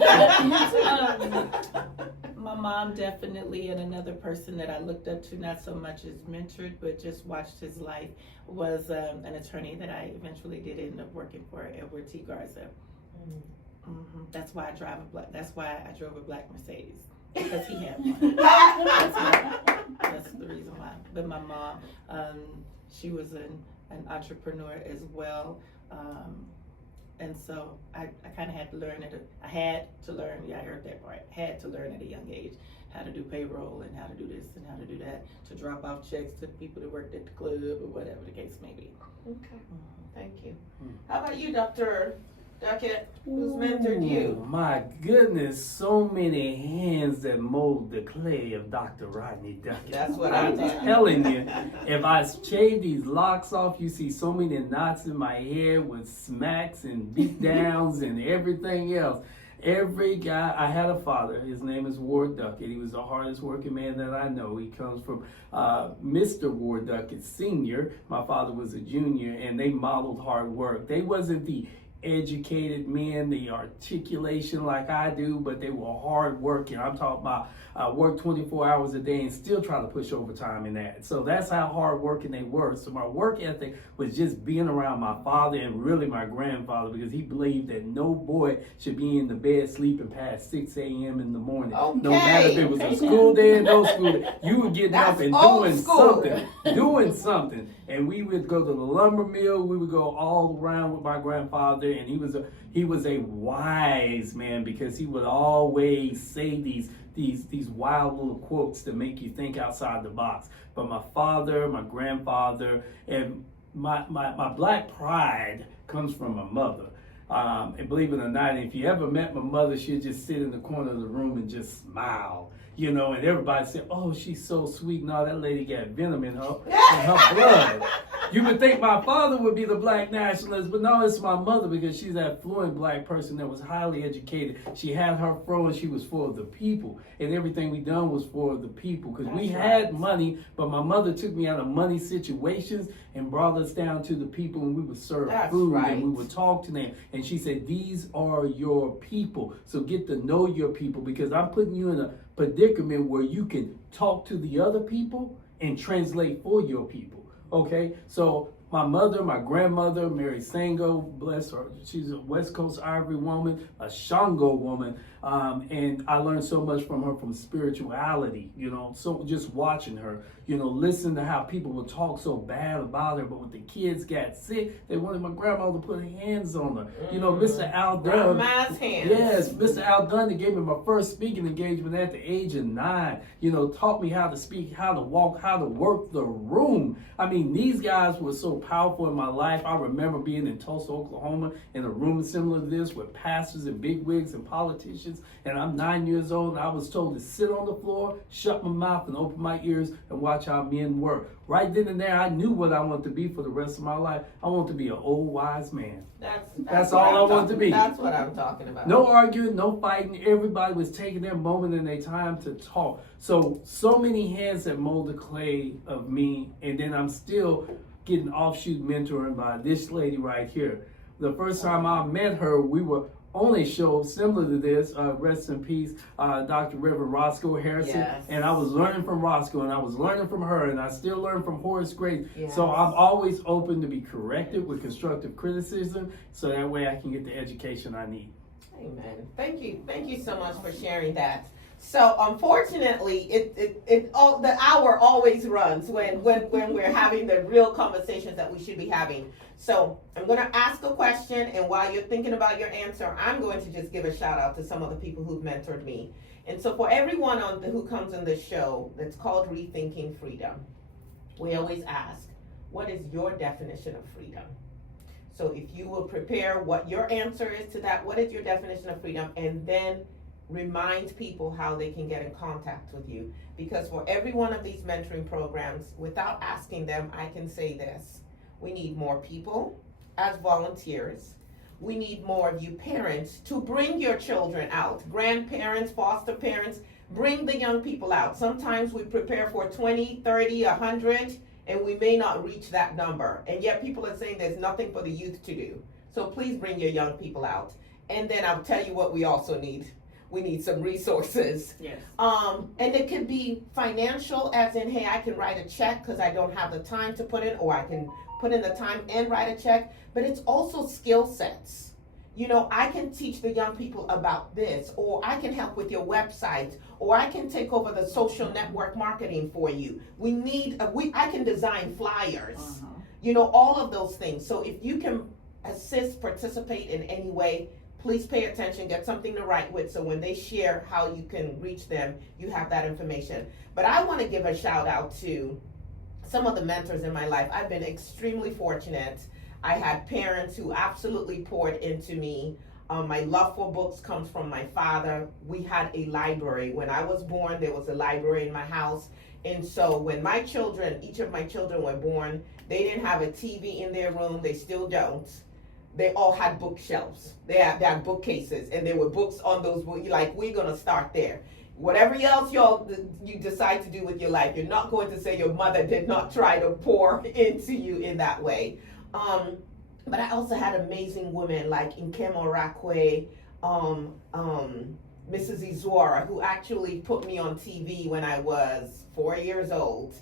My mom definitely, and another person that I looked up to, not so much as mentored, but just watched his life, was an attorney that I eventually did end up working for, Edward T. Garza. That's why I drive a black. That's why I drove a black Mercedes, because he had one. That's the reason why. But my mom, she was an entrepreneur as well. And so I kind of had to learn I had to learn, yeah, I heard that part. Had to learn at a young age how to do payroll and how to do this and how to do that, to drop off checks to the people that worked at the club or whatever the case may be. Okay, thank you. How about you, Dr. Duckett? Who's mentored you? Oh, my goodness, so many hands that mold the clay of Dr. Rodney Duckett. That's what I'm telling you. If I shave these locks off, you see so many knots in my hair with smacks and beat downs and everything else. Every guy, I had a father, his name is Ward Duckett. He was the hardest working man that I know. He comes from Mr. Ward Duckett Sr. My father was a junior, and they modeled hard work. They wasn't the educated men, the articulation like I do, but they were hard working. I'm talking about work 24 hours a day and still try to push overtime in that. So that's how hard working they were. So my work ethic was just being around my father and really my grandfather, because he believed that no boy should be in the bed sleeping past 6 a.m. in the morning. Okay. No matter if it was a school day or no school day, you were getting up and doing something. And we would go to the lumber mill. We would go all around with my grandfather, and he was a wise man, because he would always say these wild little quotes to make you think outside the box. But my father, my grandfather, and my black pride comes from my mother. And believe it or not, if you ever met my mother, she'd just sit in the corner of the room and just smile. You know, and everybody said, oh, she's so sweet. No, that lady got venom in her blood. You would think my father would be the black nationalist, but no, it's my mother, because she's that fluent black person that was highly educated. She had her fro, and she was for the people. And everything we done was for the people, because we had money, but my mother took me out of money situations and brought us down to the people, and we would serve food, and we would talk to them. And she said, these are your people, so get to know your people, because I'm putting you in a predicament where you can talk to the other people and translate for your people. Okay, so my mother, my grandmother, Mary Sango, bless her, she's a West Coast Ivory woman, a Shango woman, and I learned so much from her, from spirituality, you know, so just watching her, you know, listen to how people would talk so bad about her, but when the kids got sick, they wanted my grandmother to put her hands on her. You know, Mr. Al Dunn. Grandma's hands. Yes, Mr. Al Dunn, that gave me my first speaking engagement at the age of 9, you know, taught me how to speak, how to walk, how to work the room. I mean, these guys were so powerful in my life. I remember being in Tulsa, Oklahoma, in a room similar to this with pastors and bigwigs and politicians, and I'm 9 years old, and I was told to sit on the floor, shut my mouth, and open my ears and watch how men work. Right then and there, I knew what I wanted to be for the rest of my life. I want to be an old wise man. That's all I want to be. That's what I'm talking about. No arguing, no fighting. Everybody was taking their moment and their time to talk. So many hands that mold the clay of me, and then I'm still getting offshoot mentoring by this lady right here. The first time I met her, we were on a show similar to this, rest in peace, Dr. Reverend Roscoe Harrison. Yes. And I was learning from Roscoe, and I was learning from her, and I still learn from Horace Grace. Yes. So I'm always open to be corrected with constructive criticism, so that way I can get the education I need. Amen. Thank you so much for sharing that. So unfortunately, the hour always runs when we're having the real conversations that we should be having. So I'm going to ask a question, and while you're thinking about your answer, I'm going to just give a shout out to some of the people who've mentored me. And so for everyone who comes on this show that's called Rethinking Freedom, we always ask, what is your definition of freedom? So if you will prepare what your answer is to that, what is your definition of freedom, and then remind people how they can get in contact with you. Because for every one of these mentoring programs, without asking them, I can say this: we need more people as volunteers. We need more of you parents to bring your children out. Grandparents, foster parents, bring the young people out. Sometimes we prepare for 20, 30, 100, and we may not reach that number. And yet people are saying there's nothing for the youth to do. So please bring your young people out. And then I'll tell you what we also need. We need some resources. Yes. And it could be financial, as in, hey, I can write a check because I don't have the time to put in, or I can put in the time and write a check. But it's also skill sets. You know, I can teach the young people about this, or I can help with your website, or I can take over the social network marketing for you. I can design flyers, you know, all of those things. So if you can assist, participate in any way, please pay attention, get something to write with, so when they share how you can reach them, you have that information. But I want to give a shout out to some of the mentors in my life. I've been extremely fortunate. I had parents who absolutely poured into me. My love for books comes from my father. We had a library. When I was born, there was a library in my house. And so when each of my children were born, they didn't have a TV in their room. They still don't. They all had bookshelves. They had bookcases, and there were books on those books. Like, we're going to start there. Whatever else you decide to do with your life, you're not going to say your mother did not try to pour into you in that way. But I also had amazing women like Nkem Orakwe, Mrs. Izora, who actually put me on TV when I was 4 years old.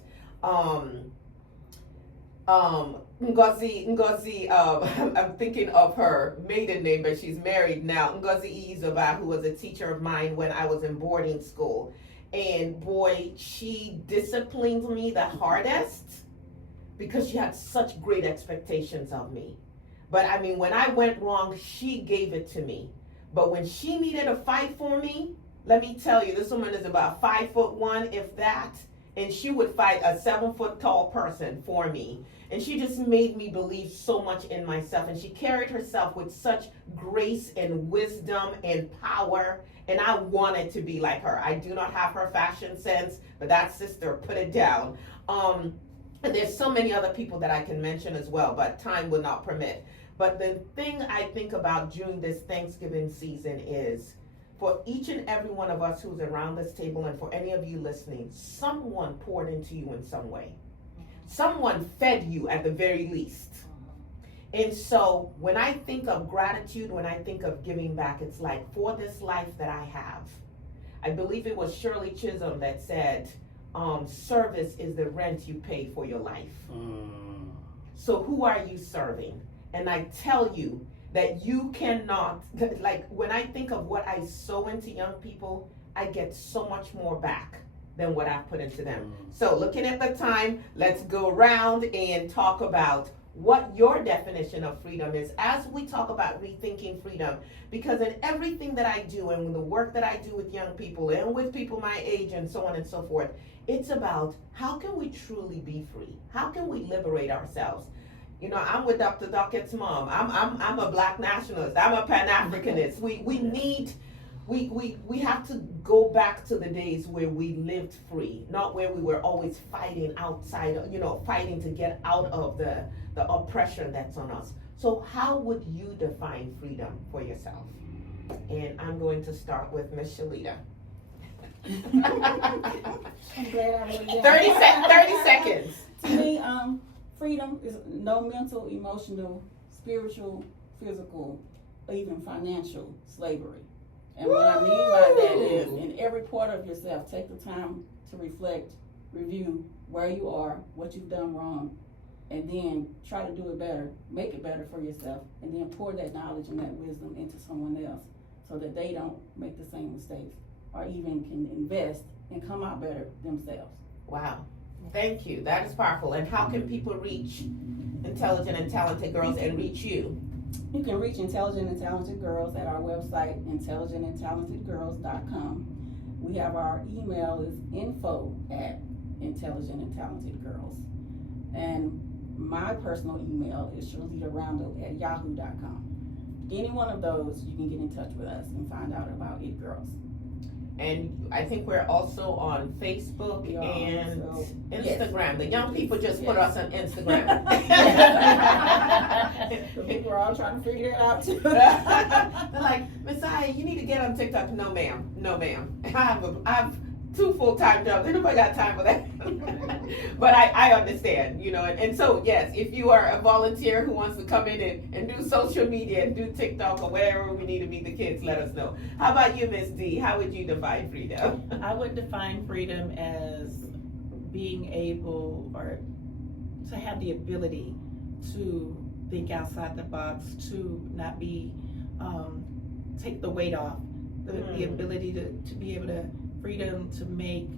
Ngozi, I'm thinking of her maiden name, but she's married now. Ngozi Izoba, who was a teacher of mine when I was in boarding school. And boy, she disciplined me the hardest because she had such great expectations of me. But I mean, when I went wrong, she gave it to me. But when she needed a fight for me, let me tell you, this woman is about 5'1", if that. And she would fight a 7-foot tall person for me. And she just made me believe so much in myself. And she carried herself with such grace and wisdom and power. And I wanted to be like her. I do not have her fashion sense, but that sister put it down. And there's so many other people that I can mention as well, but time would not permit. But the thing I think about during this Thanksgiving season is, for each and every one of us who's around this table, and for any of you listening, someone poured into you in some way. Someone fed you at the very least. And so when I think of gratitude, when I think of giving back, it's like, for this life that I have, I believe it was Shirley Chisholm that said, service is the rent you pay for your life. So who are you serving? And I tell you that you cannot, like, when I think of what I sow into young people, I get so much more back than what I've put into them. So looking at the time, let's go around and talk about what your definition of freedom is as we talk about rethinking freedom. Because in everything that I do, and the work that I do with young people and with people my age and so on and so forth, it's about, how can we truly be free? How can we liberate ourselves? You know, I'm with Dr. Dockett's mom. I'm a Black nationalist. I'm a Pan-Africanist. We have to go back to the days where we lived free, not where we were always fighting outside, fighting to get out of the oppression that's on us. So how would you define freedom for yourself? And I'm going to start with Miss Shalita. I'm glad I wrote it down. 30 seconds. To me, freedom is no mental, emotional, spiritual, physical even financial slavery. And what I mean by that is, in every part of yourself, take the time to reflect, review where you are, what you've done wrong, and then try to do it better, make it better for yourself, and then pour that knowledge and that wisdom into someone else so that they don't make the same mistakes or even can invest and come out better themselves. Wow. Thank you. That is powerful. And how can people reach Intelligent and Talented Girls and reach you? You can reach Intelligent and Talented Girls at our website, intelligentandtalentedgirls.com. We have our email is info@intelligentandtalentedgirls. And my personal email is sherlitarondo@yahoo.com. Any one of those, you can get in touch with us and find out about It Girls. And I think we're also on Facebook and Instagram. Yes. The young people just put us on Instagram. The people are all trying to figure it out too. They're like, Messiah, you need to get on TikTok. No, ma'am. No, ma'am. I have 2 full-time jobs. Ain't nobody got time for that. But I understand, you know. And so, yes, if you are a volunteer who wants to come in and do social media and do TikTok or wherever we need to meet the kids, let us know. How about you, Miss D? How would you define freedom? I would define freedom as being able or to have the ability to think outside the box, to not be, take the weight off, the ability to be able to, freedom to make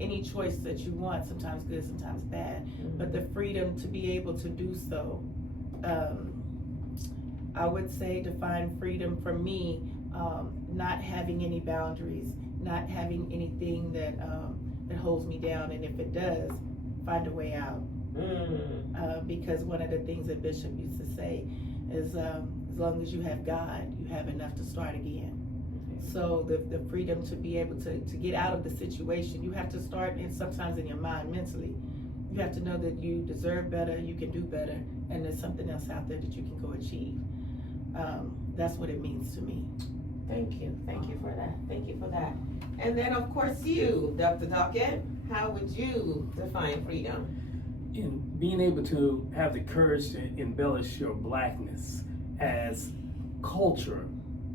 any choice that you want, sometimes good, sometimes bad, but the freedom to be able to do so. I would say define freedom for me, not having any boundaries, not having anything that holds me down, and if it does, find a way out. Because one of the things that Bishop used to say is, as long as you have God, you have enough to start again. So the freedom to be able to get out of the situation, you have to start, and sometimes in your mind, mentally, you have to know that you deserve better, you can do better, and there's something else out there that you can go achieve. That's what it means to me. Thank you. Thank you for that. Thank you for that. And then, of course, you, Dr. Dockett, how would you define freedom? In being able to have the courage to embellish your blackness as culture.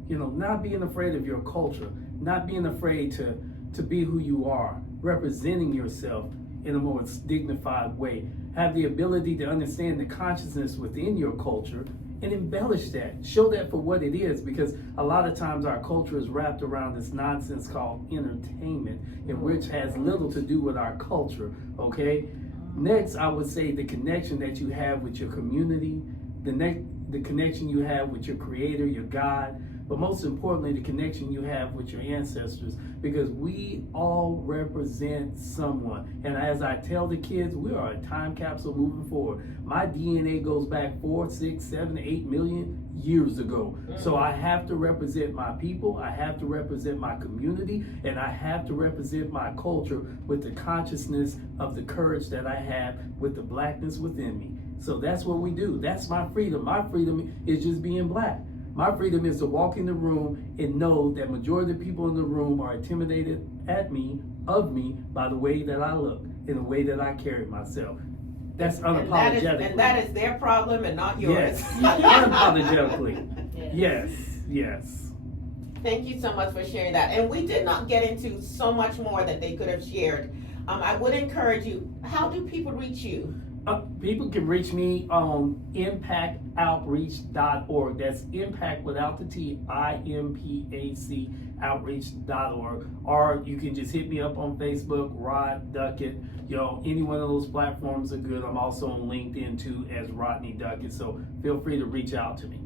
You know, not being afraid of your culture, not being afraid to be who you are, representing yourself in a more dignified way. Have the ability to understand the consciousness within your culture and embellish that. Show that for what it is, because a lot of times our culture is wrapped around this nonsense called entertainment, and which has little to do with our culture, okay? Next, I would say the connection that you have with your community, the connection you have with your creator, your God, but most importantly, the connection you have with your ancestors, because we all represent someone. And as I tell the kids, we are a time capsule moving forward. My DNA goes back 4, 6, 7, 8 million years ago. So I have to represent my people, I have to represent my community, and I have to represent my culture with the consciousness of the courage that I have with the blackness within me. So that's what we do. That's my freedom. My freedom is just being black. My freedom is to walk in the room and know that majority of the people in the room are intimidated of me, by the way that I look, in the way that I carry myself. That's unapologetically. And that is their problem and not yours. Yes, unapologetically. Yes. Thank you so much for sharing that. And we did not get into so much more that they could have shared. I would encourage you, how do people reach you? People can reach me on impactoutreach.org. That's impact without the T, IMPAC outreach.org. Or you can just hit me up on Facebook, Rod Duckett. You know, any one of those platforms are good. I'm also on LinkedIn too as Rodney Duckett. So feel free to reach out to me.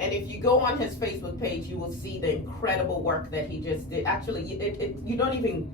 And if you go on his Facebook page, you will see the incredible work that he just did. Actually, you don't even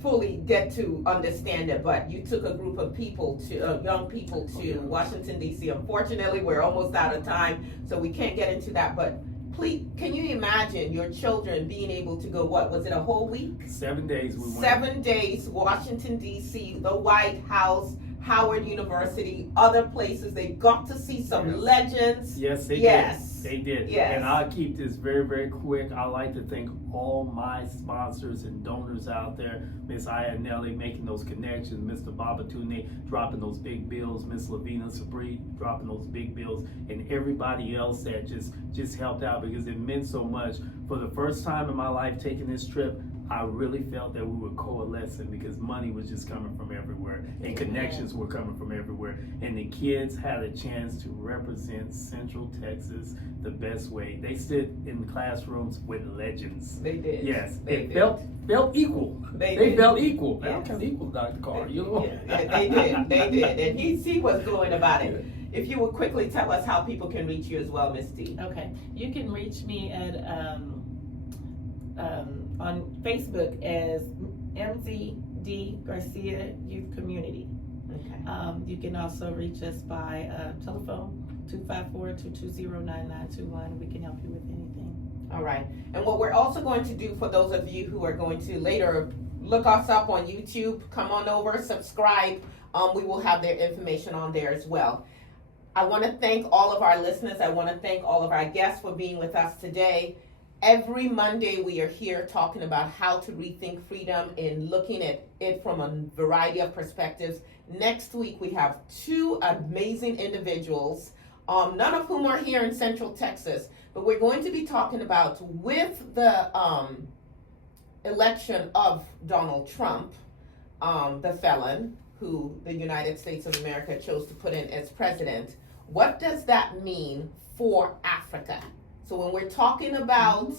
fully get to understand it, but you took a group of people young people to Washington, D.C. Unfortunately, we're almost out of time, so we can't get into that, but please, can you imagine your children being able to go, what was it, a whole week? 7 days we went. 7 days, Washington, D.C., the White House, Howard University, other places. They got to see some Yes. legends. Yes, they Yes. did. They did. Yes. And I'll keep this very, very quick. I like to thank all my sponsors and donors out there. Miss Aya Nelly making those connections, Mr. Babatune dropping those big bills, Miss Lavina Sabri dropping those big bills, and everybody else that just helped out, because it meant so much. For the first time in my life taking this trip, I really felt that we were coalescing, because money was just coming from everywhere and connections were coming from everywhere, and the kids had a chance to represent Central Texas the best way. They stood in the classrooms with legends. They did. Yes, They it did. felt equal. They They did. felt equal. Yes. They felt equal, Dr. Carr. You know? Yeah, they did. They did. And he was going about it. If you would quickly tell us how people can reach you as well, Miss T. Okay, you can reach me at on Facebook as MZD Garcia Youth Community. Okay. You can also reach us by telephone 254-220-9921. We can help you with anything. All right. And what we're also going to do for those of you who are going to later look us up on YouTube, come on over, subscribe. We will have their information on there as well. I want to thank all of our listeners. I want to thank all of our guests for being with us today. Every Monday, we are here talking about how to rethink freedom and looking at it from a variety of perspectives. Next week, we have two amazing individuals, none of whom are here in Central Texas, but we're going to be talking about, with the election of Donald Trump, the felon who the United States of America chose to put in as president, what does that mean for Africa? So when we're talking about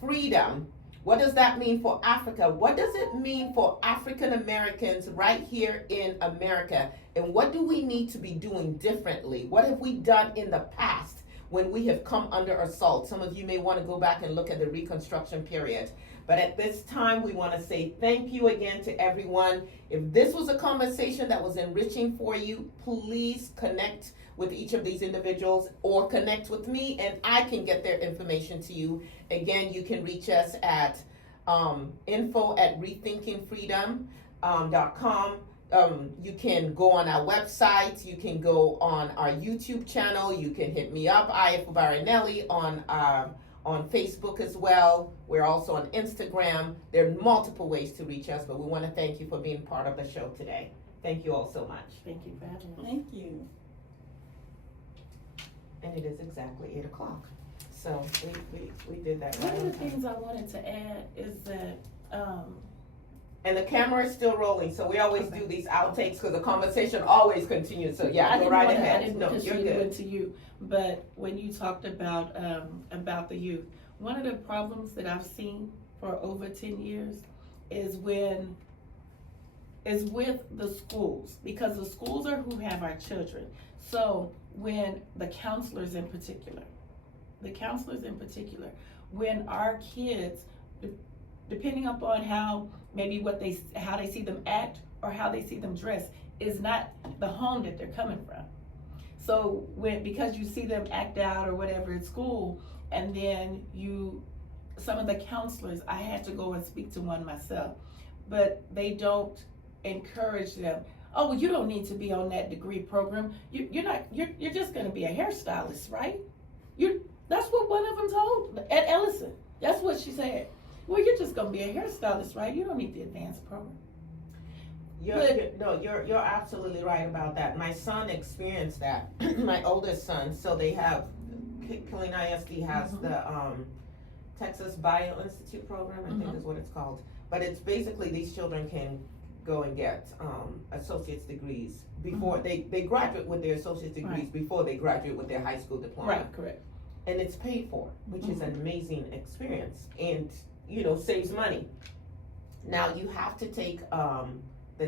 freedom, what does that mean for Africa? What does it mean for African Americans right here in America? And what do we need to be doing differently? What have we done in the past when we have come under assault? Some of you may want to go back and look at the Reconstruction period. But at this time, we want to say thank you again to everyone. If this was a conversation that was enriching for you, please connect with each of these individuals or connect with me and I can get their information to you. Again, you can reach us at info@rethinkingfreedom.com. You can go on our website. You can go on our YouTube channel. You can hit me up, Aya Barinelli, on Facebook as well. We're also on Instagram. There are multiple ways to reach us, but we want to thank you for being part of the show today. Thank you all so much. Thank you for having me. Thank you. And it is exactly 8 o'clock. So we did that One right of on the time. things I wanted to add is that And the camera is still rolling, so we always do these outtakes because the conversation always continues. So yeah, go right ahead. I didn't No, push you're it good. went to you, but when you talked about the youth, one of the problems that I've seen for over 10 years is with the schools, because the schools are who have our children. So when the counselors in particular, when our kids, depending upon how they see them act or how they see them dress, is not the home that they're coming from. So because you see them act out or whatever at school, and then some of the counselors, I had to go and speak to one myself, but they don't encourage them. Oh, well, you don't need to be on that degree program. You're just going to be a hairstylist, right? That's what one of them told at Ellison. That's what she said. Well, you're just going to be a hairstylist, right? You don't need the advanced program. You're absolutely right about that. My son experienced that. My oldest son. So they have, Killeen ISD has the Texas Bio Institute program, I think is what it's called. But it's basically these children can go and get associate's degrees before they graduate with their associate's degrees before they graduate with their high school diploma. Right, correct. And it's paid for, which is an amazing experience, and saves money. Now you have to take the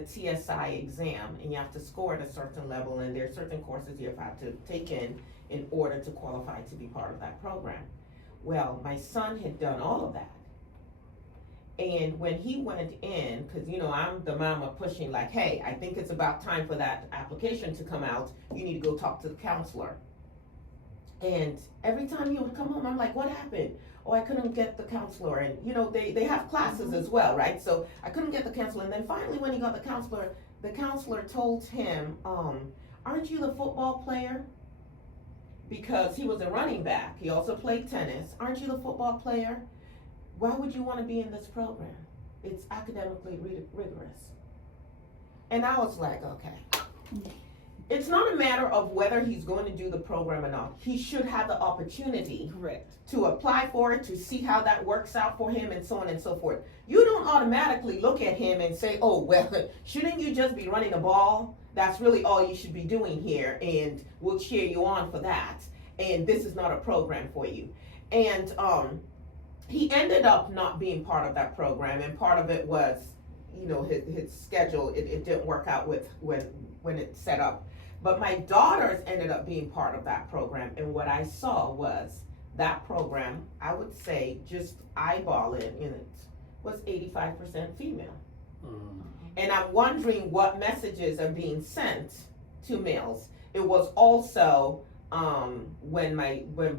TSI exam, and you have to score at a certain level, and there are certain courses you have to take in order to qualify to be part of that program. Well, my son had done all of that. And when he went in, because I'm the mama pushing like, hey, I think it's about time for that application to come out. You need to go talk to the counselor. And every time he would come home, I'm like, what happened? Oh, I couldn't get the counselor. And they have classes as well, right? So I couldn't get the counselor. And then finally when he got the counselor, the counselor told him, aren't you the football player? Because he was a running back. He also played tennis. Aren't you the football player? Why would you want to be in this program? It's academically rigorous. And I was like, okay. It's not a matter of whether he's going to do the program or not. He should have the opportunity Correct. to apply for it, to see how that works out for him, and so on and so forth. You don't automatically look at him and say, oh, well, shouldn't you just be running the ball? That's really all you should be doing here, and we'll cheer you on for that. And this is not a program for you. And he ended up not being part of that program, and part of it was, you know, his schedule. It didn't work out with when it's set up. But my daughters ended up being part of that program, and what I saw was that program, I would say, just eyeballing in it, was 85% female. Mm. And I'm wondering what messages are being sent to males. It was also when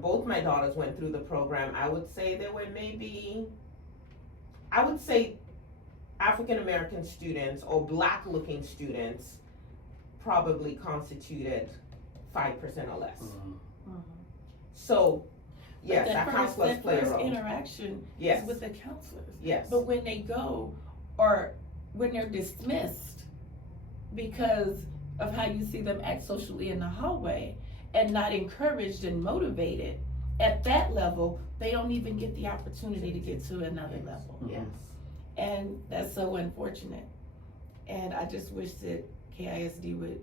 both my daughters went through the program, I would say there were maybe, I would say African American students or black looking students probably constituted 5% or less. Mm. So, yes, But our counselors play a first role. interaction Yes. is with the counselors. Yes. But when they go, or when they're dismissed because of how you see them act socially in the hallway and not encouraged and motivated, at that level, they don't even get the opportunity to get to another level. Yes. And that's so unfortunate. And I just wish that KISD would,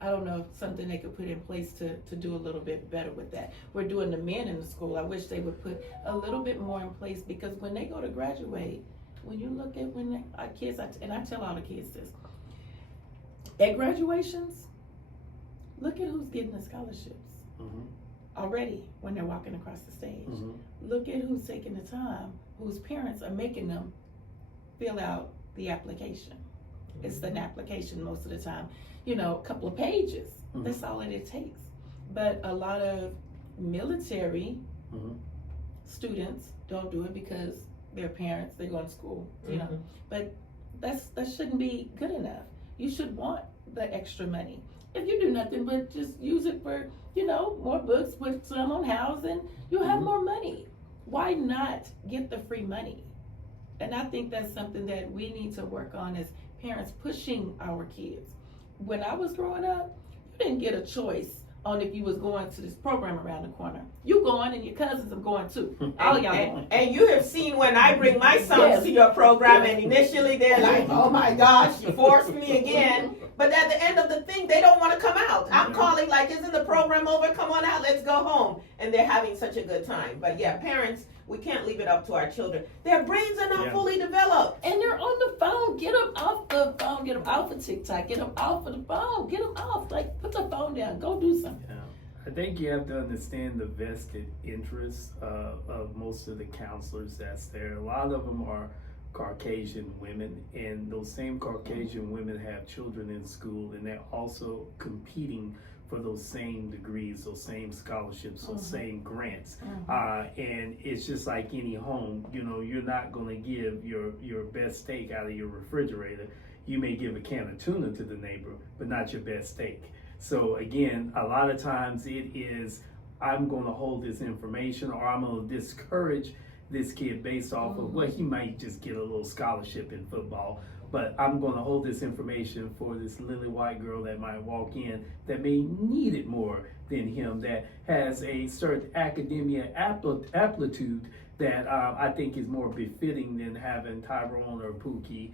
I don't know, something they could put in place to do a little bit better with that. We're doing the men in the school. I wish they would put a little bit more in place, because when they go to graduate, when you look at our kids, and I tell all the kids this, at graduations, look at who's getting the scholarships already when they're walking across the stage. Look at who's taking the time, whose parents are making them fill out the application. It's an application most of the time, you know, a couple of pages. That's all that it takes. But a lot of military students don't do it because their parents, they go to school, you know. But that shouldn't be good enough. You should want the extra money. If you do nothing but just use it for, you know, more books, put some on housing, you'll have more money. Why not get the free money? And I think that's something that we need to work on as parents, pushing our kids. When I was growing up, you didn't get a choice on if you was going to this program around the corner. You going, and your cousins are going too. All of y'all going. And you have seen when I bring my sons to your program, and initially they're like, oh my gosh, you forced me again. But at the end of the thing, they don't want to come out. I'm calling like, isn't the program over? Come on out, let's go home. And they're having such a good time. But yeah, parents, we can't leave it up to our children. Their brains are not fully developed. And they're on the phone. Get them off the phone. Get them off of TikTok. Get them off of the phone. Get them off. Like, put the phone down. Go do something. Yeah. I think you have to understand the vested interests of most of the counselors that's there. A lot of them are Caucasian women, and those same Caucasian women have children in school, and they're also competing for those same degrees, those same scholarships, those same grants. And it's just like any home, you know, you're not gonna give your best steak out of your refrigerator. You may give a can of tuna to the neighbor, but not your best steak. So again, a lot of times it is, I'm gonna hold this information, or I'm gonna discourage this kid based off of, well, he might just get a little scholarship in football, but I'm going to hold this information for this lily white girl that might walk in that may need it more than him, that has a certain academia aptitude that I think is more befitting than having Tyrone or Pookie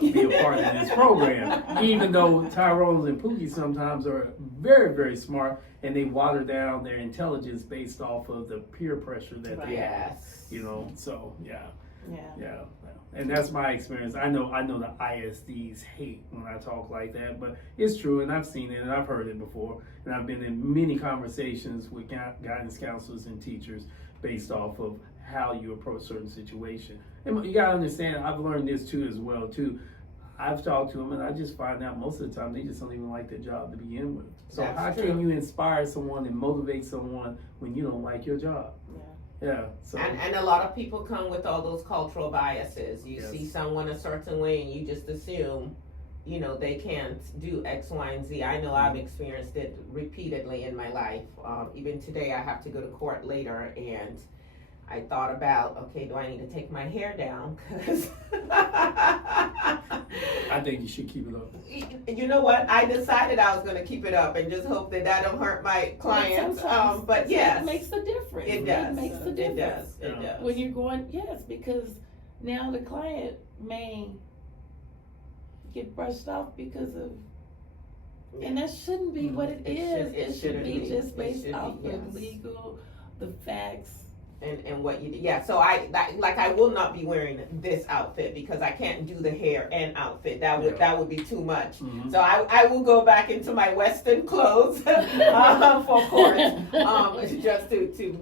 be a part of this program. Even though Tyrone and Pookie sometimes are very, very smart, and they water down their intelligence based off of the peer pressure that they have. You know, so yeah. And that's my experience. I know the ISDs hate when I talk like that, but it's true, and I've seen it, and I've heard it before, and I've been in many conversations with guidance counselors and teachers based off of how you approach certain situation. And you gotta understand, I've learned this too as well too. I've talked to them, and I just find out most of the time they just don't even like their job to begin with. So how can you inspire someone and motivate someone when you don't like your job? Yeah. So. And a lot of people come with all those cultural biases. You see someone a certain way, and you just assume they can't do X, Y, and Z. I know I've experienced it repeatedly in my life. Even today, I have to go to court later, and I thought about, okay, do I need to take my hair down? Because I think you should keep it up. you know what? I decided I was going to keep it up and just hope that I don't hurt my clients. But yes, it makes a difference. it does. It makes a difference. It does. When you're going, yes, because now the client may get brushed off because of, and that shouldn't be what it is. It should be just based off the legal, the facts. And what you do. Yeah, so I will not be wearing this outfit because I can't do the hair and outfit. That would be too much. Mm-hmm. So I will go back into my Western clothes for court, just to.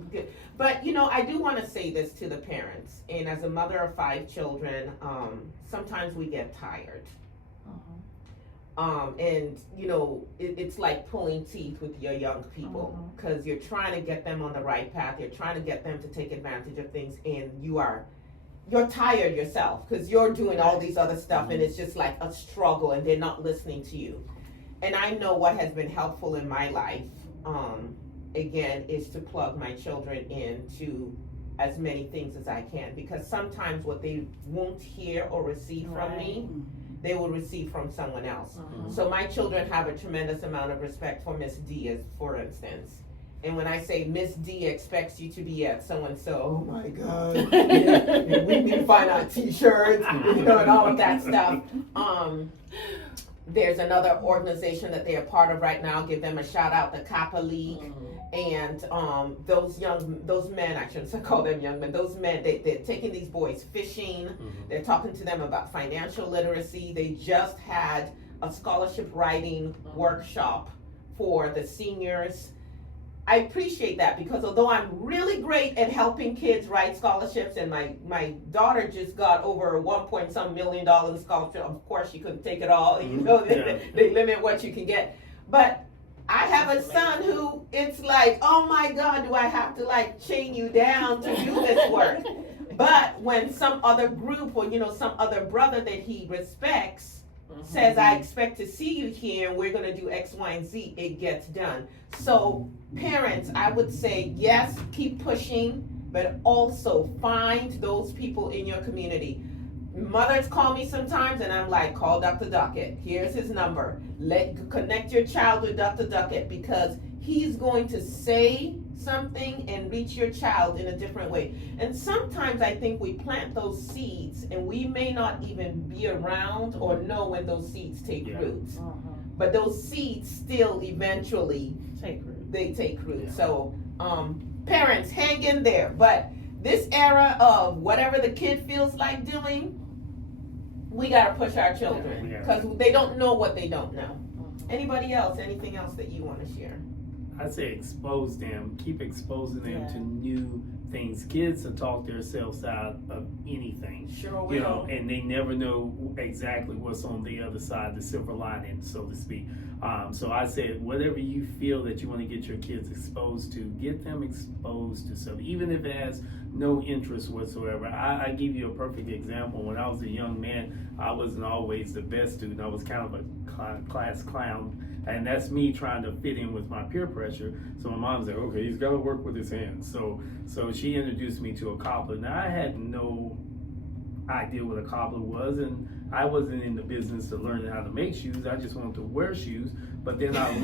But I do want to say this to the parents. And as a mother of 5 children, sometimes we get tired. And it's like pulling teeth with your young people because you're trying to get them on the right path. You're trying to get them to take advantage of things, and you're tired yourself because you're doing all these other stuff, and it's just like a struggle, and they're not listening to you. And I know what has been helpful in my life, again, is to plug my children into as many things as I can, because sometimes what they won't hear or receive from me, they will receive from someone else. So my children have a tremendous amount of respect for Miss D, as for instance. And when I say Miss D expects you to be at so-and-so, oh my God, we need to find out t-shirts, and all of that stuff. There's another organization that they are part of right now. Give them a shout out, the Kappa League. And those men, I shouldn't call them young men, those men, they're taking these boys fishing. They're talking to them about financial literacy. They just had a scholarship writing workshop for the seniors. I appreciate that, because although I'm really great at helping kids write scholarships, and my daughter just got over $1 million in scholarship. Of course, she couldn't take it all. They limit what you can get. But I have a son who, it's like, oh my God, do I have to chain you down to do this work? But when some other group or, some other brother that he respects says, I expect to see you here and we're going to do X, Y, and Z, it gets done. So parents, I would say, yes, keep pushing, but also find those people in your community. Mothers call me sometimes and I'm like, call Dr. Duckett. Here's his number. Connect your child with Dr. Duckett, because he's going to say something and reach your child in a different way. And sometimes I think we plant those seeds and we may not even be around or know when those seeds take root. But those seeds still eventually take root. So parents, hang in there. But this era of whatever the kid feels like doing, we got to push our children, because they don't know what they don't know. Anybody else? Anything else that you want to share? I say expose them. Keep exposing them to new things. Kids will talk themselves out of anything. Sure will. And they never know exactly what's on the other side, the silver lining, so to speak. So I said, whatever you feel that you want to get your kids exposed to, get them exposed to something, even if it has no interest whatsoever. I give you a perfect example. When I was a young man, I wasn't always the best student. I was kind of a class clown. And that's me trying to fit in with my peer pressure. So my mom said, okay, he's got to work with his hands. So she introduced me to a cobbler. Now, I had no idea what a cobbler was, and I wasn't in the business of learning how to make shoes. I just wanted to wear shoes. But then I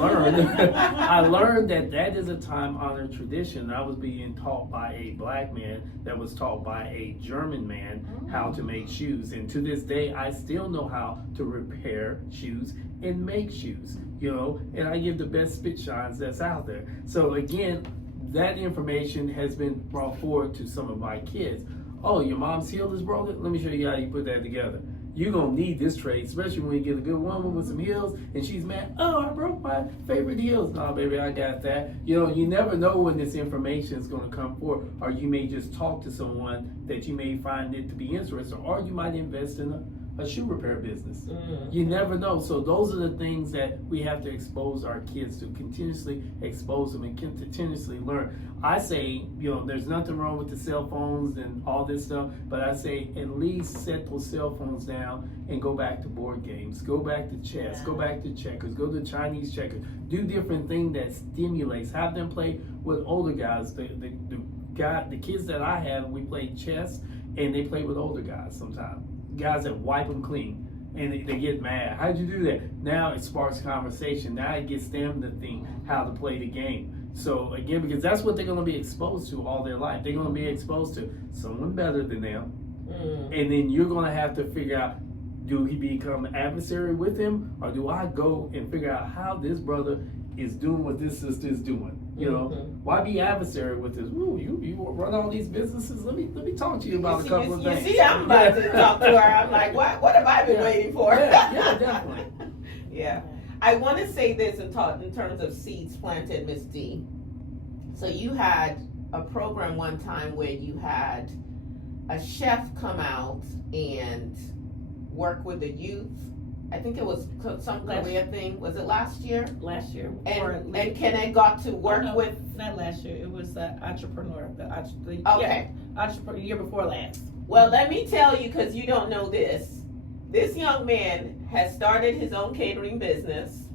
learned that is a time-honored tradition. I was being taught by a black man that was taught by a German man how to make shoes. And to this day, I still know how to repair shoes and make shoes, and I give the best spit shines that's out there. So again, that information has been brought forward to some of my kids. Oh, your mom's heel is broken? Let me show you how you put that together. You're going to need this trade, especially when you get a good woman with some heels and she's mad, oh, I broke my favorite heels. No, baby, I got that. You never know when this information is going to come forward, or you may just talk to someone that you may find it to be interesting, or you might invest in a shoe repair business. Mm. You never know. So those are the things that we have to expose our kids to, continuously expose them and continuously learn. I say, there's nothing wrong with the cell phones and all this stuff, but I say at least set those cell phones down and go back to board games, go back to chess, go back to checkers, go to Chinese checkers, do different things that stimulates, have them play with older guys. The kids that I have, we play chess and they play with older guys sometimes. Guys that wipe them clean and they get mad. How'd you do that? Now it sparks conversation. Now it gets them to think how to play the game. So again, because that's what they're going to be exposed to all their life. They're going to be exposed to someone better than them. And then you're going to have to figure out, do he become an adversary with him, or do I go and figure out how this brother is doing what this sister is doing? Why be adversary with this? Ooh, you run all these businesses. Let me talk to you about a couple of things. You see, I'm about to talk to her. I'm like, what have I been waiting for? Yeah, definitely. Yeah. I want to say this in terms of seeds planted, Miss D. So you had a program one time where you had a chef come out and work with the youth. I think it was some career thing. Was it last year? Last year. And Kenneth got to work with. Not last year. It was entrepreneur. Okay. Entrepreneur year before last. Well, let me tell you, because you don't know this. This young man has started his own catering business.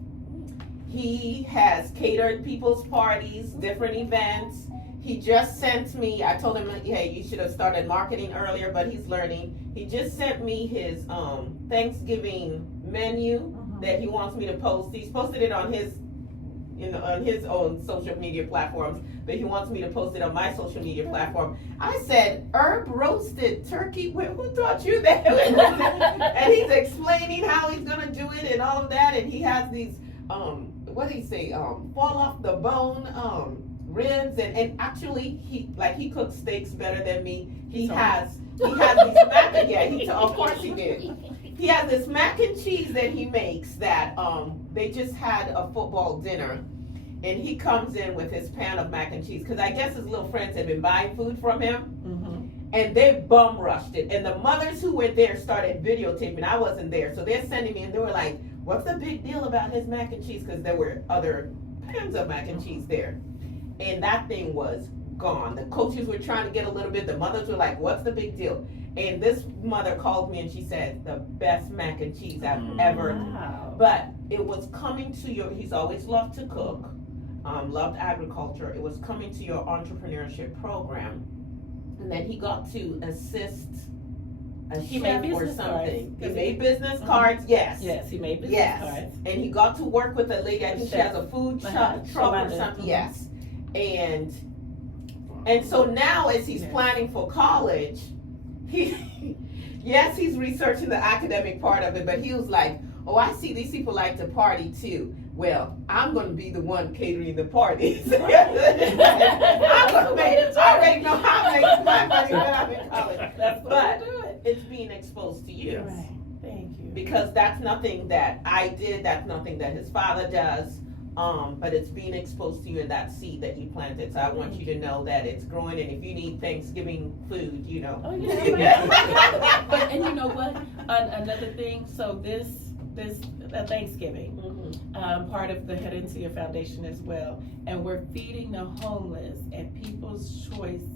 He has catered people's parties, different events. He just sent me, I told him, hey, you should have started marketing earlier, but he's learning. He just sent me his Thanksgiving menu that he wants me to post. He's posted it on his own social media platforms, but he wants me to post it on my social media platform. I said, herb roasted turkey, who taught you that? And he's explaining how he's gonna do it and all of that, and he has these, what did he say, fall off the bone ribs, and actually he cooks steaks better than me. He has these of course he did. He has this mac and cheese that he makes that they just had a football dinner, and he comes in with his pan of mac and cheese, because I guess his little friends had been buying food from him, and they bum rushed it, and the mothers who were there started videotaping. I wasn't there, so they're sending me, and they were like, what's the big deal about his mac and cheese? Because there were other pans of mac and cheese there, and that thing was gone. The coaches were trying to get a little bit. The mothers were like, what's the big deal? And this mother called me and she said, the best mac and cheese I've ever. Wow. But it was coming to he's always loved to cook, loved agriculture. It was coming to your entrepreneurship program. And then he got to assist a chef or something. He made business cards, yes. Yes, he made business cards. And he got to work with a lady, I think she has a food truck or something, yes. And so now as he's planning for college, he's researching the academic part of it, but he was like, oh, I see these people like to party too. Well, I'm going to be the one catering the parties. I already know how to make my money when I'm in college. But it's being exposed to you. Right. Thank you. Because that's nothing that I did, that's nothing that his father does. But it's being exposed to you in that seed that you planted. So I want you to know that it's growing, and if you need Thanksgiving food, Oh yeah. But and you know what? Another thing. So this Thanksgiving, part of the Herencia Foundation as well, and we're feeding the homeless at People's Choice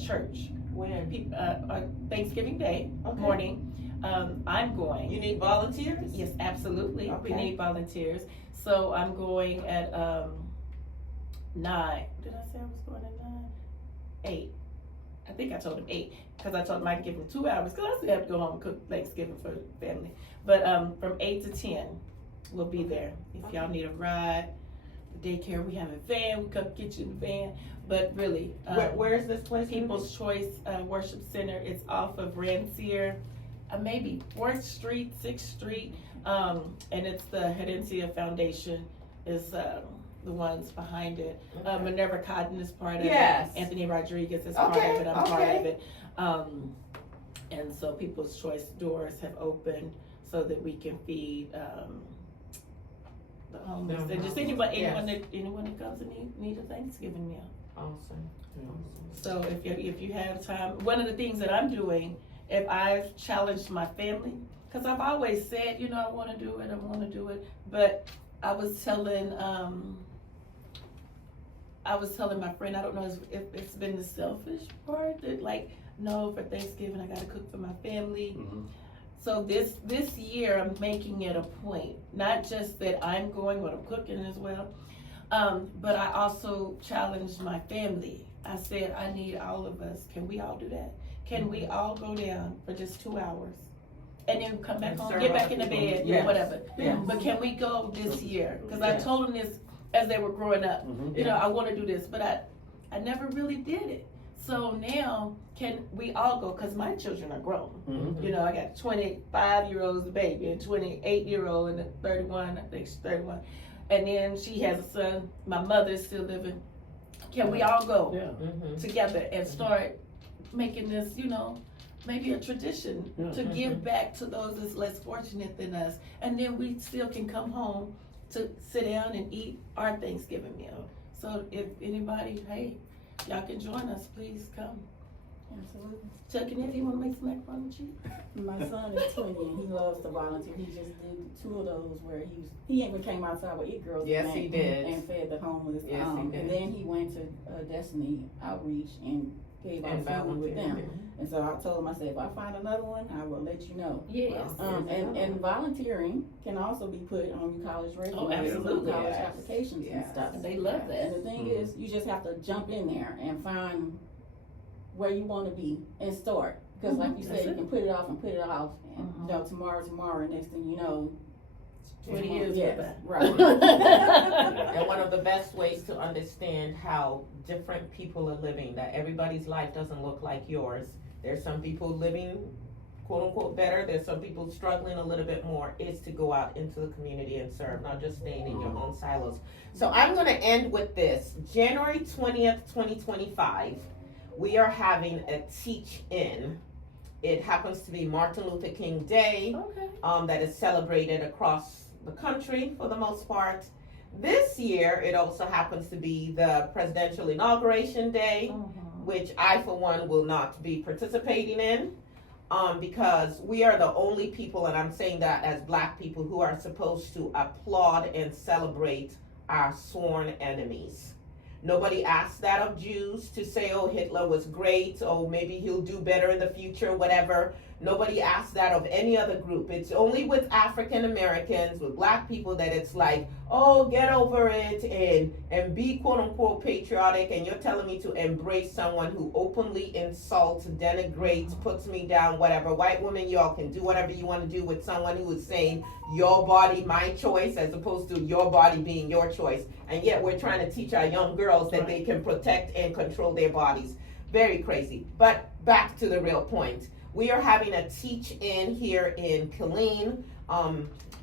Church. When? On Thanksgiving Day morning. I'm going. You need volunteers? Yes, absolutely. Okay. We need volunteers. So I'm going at 9. Did I say I was going at 9? 8. I think I told him 8 because I told him I'd give him 2 hours because I still have to go home and cook Thanksgiving for the family. But from 8 to 10, we'll be there. If y'all need a ride, the daycare, we have a van. We come get you in the van. But really, where is this place? People's Choice Worship Center. It's off of Rancier, maybe 4th Street, 6th Street. And it's the Herencia Foundation is the ones behind it. Minerva Cotton is part of it. Anthony Rodriguez is part of it. I'm part of it. And so People's Choice doors have opened so that we can feed the homeless and just anyone that comes and need a Thanksgiving meal. Awesome. So if you have time, one of the things that I'm doing if I've challenged my family, because I've always said, you know, I want to do it, but I was telling my friend, I don't know if it's been the selfish part that, like, no, for Thanksgiving I gotta cook for my family. Mhm. So this year I'm making it a point, not just that I'm going, but I'm cooking as well. But I also challenged my family. I said, I need all of us. Can we all do that? Can we all go down for just 2 hours? And then come back And home, serve get back other in the people. bed, Yes. whatever. Yes. But can we go this year? Because I Yes. told them this as they were growing up. Mhm. You know, I want to do this, but I never really did it. So now, can we all go? Because my children are grown. Mhm. You know, I got 25-year-old's baby, and 28-year-old, and a 31, I think she's 31. And then she has a son. My mother's still living. Can we all go Yeah. Mhm. together and start making this, you know, maybe a tradition Yeah. to give back to those that's less fortunate than us? And then we still can come home to sit down and eat our Thanksgiving meal. So if anybody, hey, y'all can join us, please come. Absolutely. Chuck and Eddie, want to make some macaroni and cheese? My son is 20 and he loves to volunteer. He just did 2 of those where he even came outside with It Girls Yes, he did. and fed the homeless. Yes, he did. And then he went to Destiny Outreach and gave out And food with them. volunteered. And so I told him, I said, if I find another one, I will let you know. Yes. And volunteering can also be put on your college resume, Oh, absolutely. college Yes. applications Yes. and stuff. And they love that. And the thing Mhm. is, you just have to jump in there and find where you want to be and start. Because like you That's said, you it. can put it off, and you know, tomorrow, next thing you know, 20 years yes, with that. right. And one of the best ways to understand how different people are living, that everybody's life doesn't look like yours. There's some people living, quote unquote, better. There's some people struggling a little bit more, is to go out into the community and serve, not just staying in your own silos. So I'm going to end with this. January 20th, 2025, we are having a teach-in. It happens to be Martin Luther King Day. Okay. That is celebrated across the country for the most part. This year, it also happens to be the presidential inauguration day, which I, for one, will not be participating in, because we are the only people, and I'm saying that as Black people, who are supposed to applaud and celebrate our sworn enemies. Nobody asked that of Jews to say, oh, Hitler was great, oh, maybe he'll do better in the future, whatever. Nobody asked that of any other group. It's only with African Americans, with Black people, that it's like, oh, get over it and be quote unquote patriotic. And you're telling me to embrace someone who openly insults, denigrates, puts me down, whatever. White women, y'all can do whatever you want to do with someone who is saying your body, my choice, as opposed to your body being your choice. And yet we're trying to teach our young girls that they can protect and control their bodies. Very crazy. But back to the real point. We are having a teach-in here in Killeen.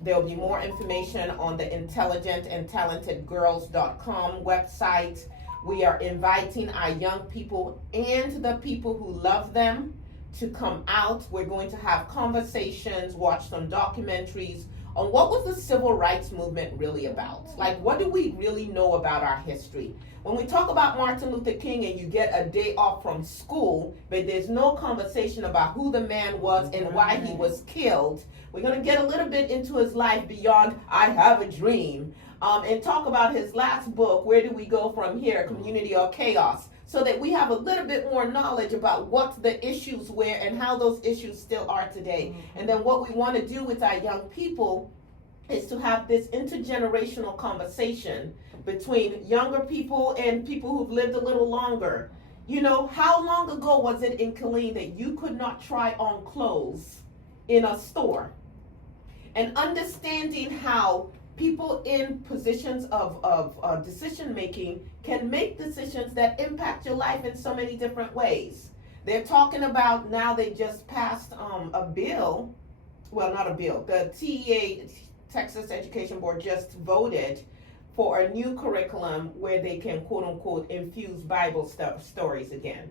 There'll be more information on the intelligentandtalentedgirls.com website. We are inviting our young people and the people who love them to come out. We're going to have conversations, watch some documentaries on what was the civil rights movement really about. Like, what do we really know about our history? When we talk about Martin Luther King and you get a day off from school, but there's no conversation about who the man was and why he was killed, we're going to get a little bit into his life beyond I Have a Dream, and talk about his last book, Where Do We Go From Here, Community or Chaos, so that we have a little bit more knowledge about what the issues were and how those issues still are today. And then what we want to do with our young people is to have this intergenerational conversation between younger people and people who've lived a little longer. You know, how long ago was it in Killeen that you could not try on clothes in a store? And understanding how people in positions of decision making can make decisions that impact your life in so many different ways. They're talking about, now they just passed a bill, well, not a bill, the TEA, Texas Education Board, just voted for a new curriculum where they can quote unquote infuse Bible stories again.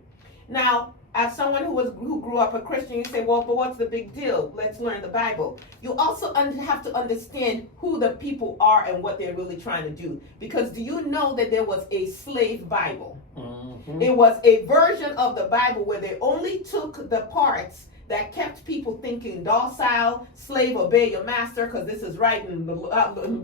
Now, as someone who grew up a Christian, you say, well, but what's the big deal? Let's learn the Bible. You also have to understand who the people are and what they're really trying to do. Because do you know that there was a slave Bible? Mm-hmm. It was a version of the Bible where they only took the parts that kept people thinking docile, slave, obey your master because this is right and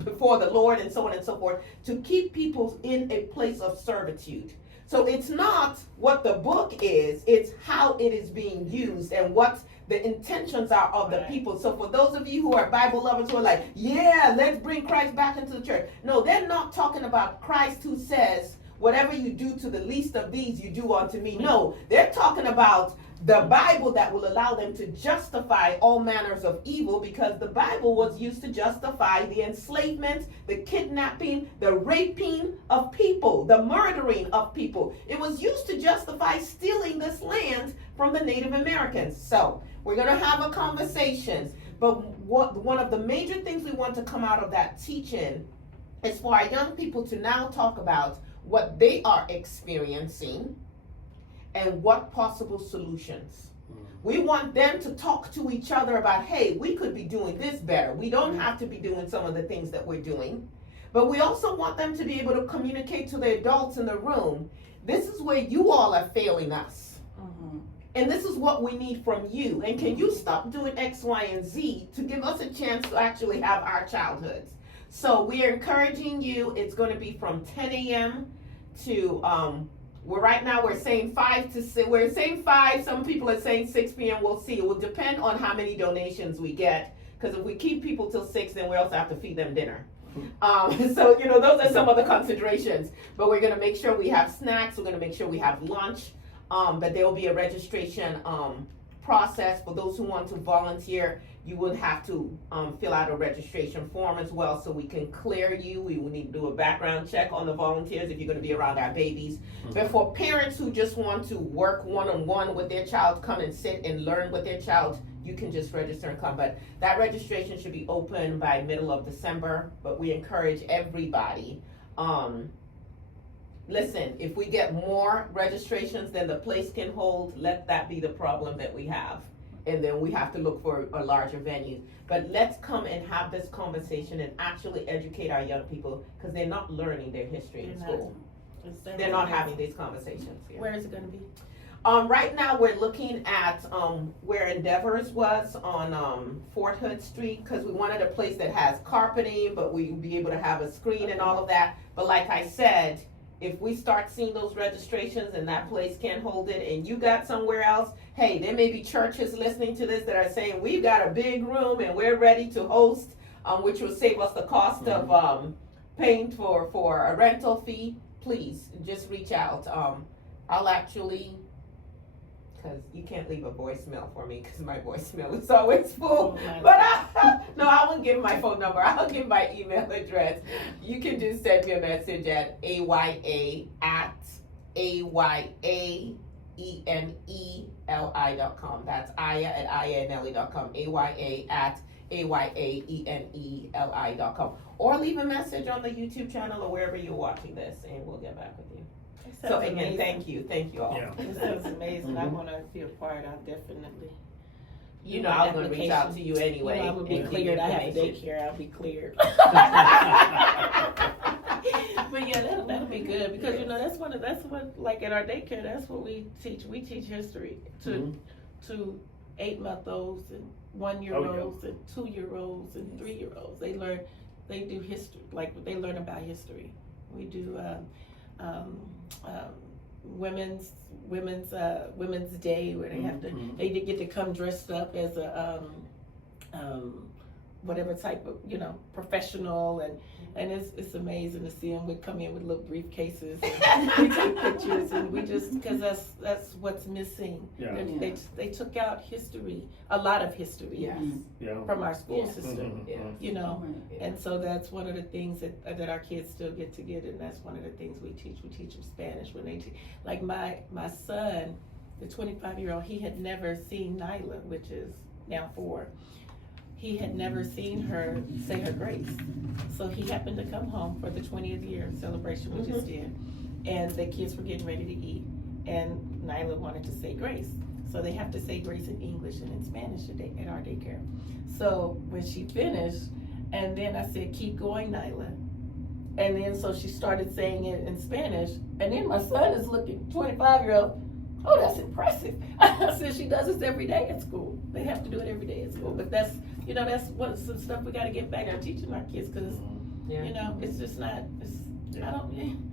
before the Lord, and so on and so forth, to keep people in a place of servitude. So it's not what the book is, it's how it is being used and what the intentions are of the people. So for those of you who are Bible lovers who are like, yeah, let's bring Christ back into the church. No, they're not talking about Christ who says, whatever you do to the least of these, you do unto me. No, they're talking about the Bible that will allow them to justify all manners of evil, because the Bible was used to justify the enslavement, the kidnapping, the raping of people, the murdering of people. It was used to justify stealing this land from the Native Americans. So we're going to have a conversation, but one of the major things we want to come out of that teaching is for our young people to now talk about what they are experiencing and what possible solutions. We want them to talk to each other about, hey, we could be doing this better. We don't have to be doing some of the things that we're doing. But we also want them to be able to communicate to the adults in the room, this is where you all are failing us. And this is what we need from you. And can you stop doing X, Y, and Z to give us a chance to actually have our childhoods? So we are encouraging you. It's going to be from 10 a.m. to we're saying 5 to 6. We're saying 5. Some people are saying 6 p.m. We'll see. It will depend on how many donations we get. Because if we keep people till 6, then we also have to feed them dinner. So those are some of the considerations. But we're going to make sure we have snacks. We're going to make sure we have lunch. But there will be a registration process for those who want to volunteer. You would have to fill out a registration form as well, so we can clear you. We will need to do a background check on the volunteers if you're going to be around our babies. But for parents who just want to work one-on-one with their child, come and sit and learn with their child, you can just register and come. But that registration should be open by middle of December. But we encourage everybody. Listen, if we get more registrations than the place can hold, let that be the problem that we have. And then we have to look for a larger venue. But let's come and have this conversation and actually educate our young people, because they're not learning their history in school. They're not having these conversations here. Where is it going to be? Right now we're looking at where Endeavors was on Fort Hood Street, because we wanted a place that has carpeting, but we'd be able to have a screen and all of that. But like I said, if we start seeing those registrations and that place can't hold it and you got somewhere else, hey, there may be churches listening to this that are saying, we've got a big room and we're ready to host, which will save us the cost of paying for a rental fee. Please just reach out. I'll actually, because you can't leave a voicemail for me because my voicemail is always full. But I won't give my phone number. I'll give my email address. You can just send me a message at aya@ayaeneli.com. That's aya@iaeneli.com. aya@ayaeneli.com. Or leave a message on the YouTube channel or wherever you're watching this, and we'll get back with you. So again, thank you all. Yeah. This sounds amazing. I want to be a part. I'll definitely. I was going to reach out to you anyway. I would be cleared. I have daycare. I'll be cleared. But yeah, that'll be good, because that's what like at our daycare, that's what we teach. We teach history to 8-month-olds and 1-year-olds and 2-year-olds and 3-year-olds. They do history, like they learn about history. We do Women's Day, where they have to they get to come dressed up as a whatever type of professional, and it's amazing to see them. We come in with little briefcases and we take pictures, and we just, because that's what's missing. Yeah. They took out history, a lot of history from our school system, and so that's one of the things that our kids still get to get, and that's one of the things we teach. We teach them Spanish when they like my son, the 25-year-old, he had never seen Nyla, which is now 4. He had never seen her say her grace. So he happened to come home for the 20th year celebration we just did. And the kids were getting ready to eat. And Nyla wanted to say grace. So they have to say grace in English and in Spanish at our daycare. So when she finished, and then I said, keep going, Nyla. And then so she started saying it in Spanish. And then my son is looking, 25-year-old, oh, that's impressive. I said, she does this every day at school. They have to do it every day at school. But that's, you know, that's what some stuff we got to get back to teaching our kids, because, Yeah. you know, it's just not, it's, I don't,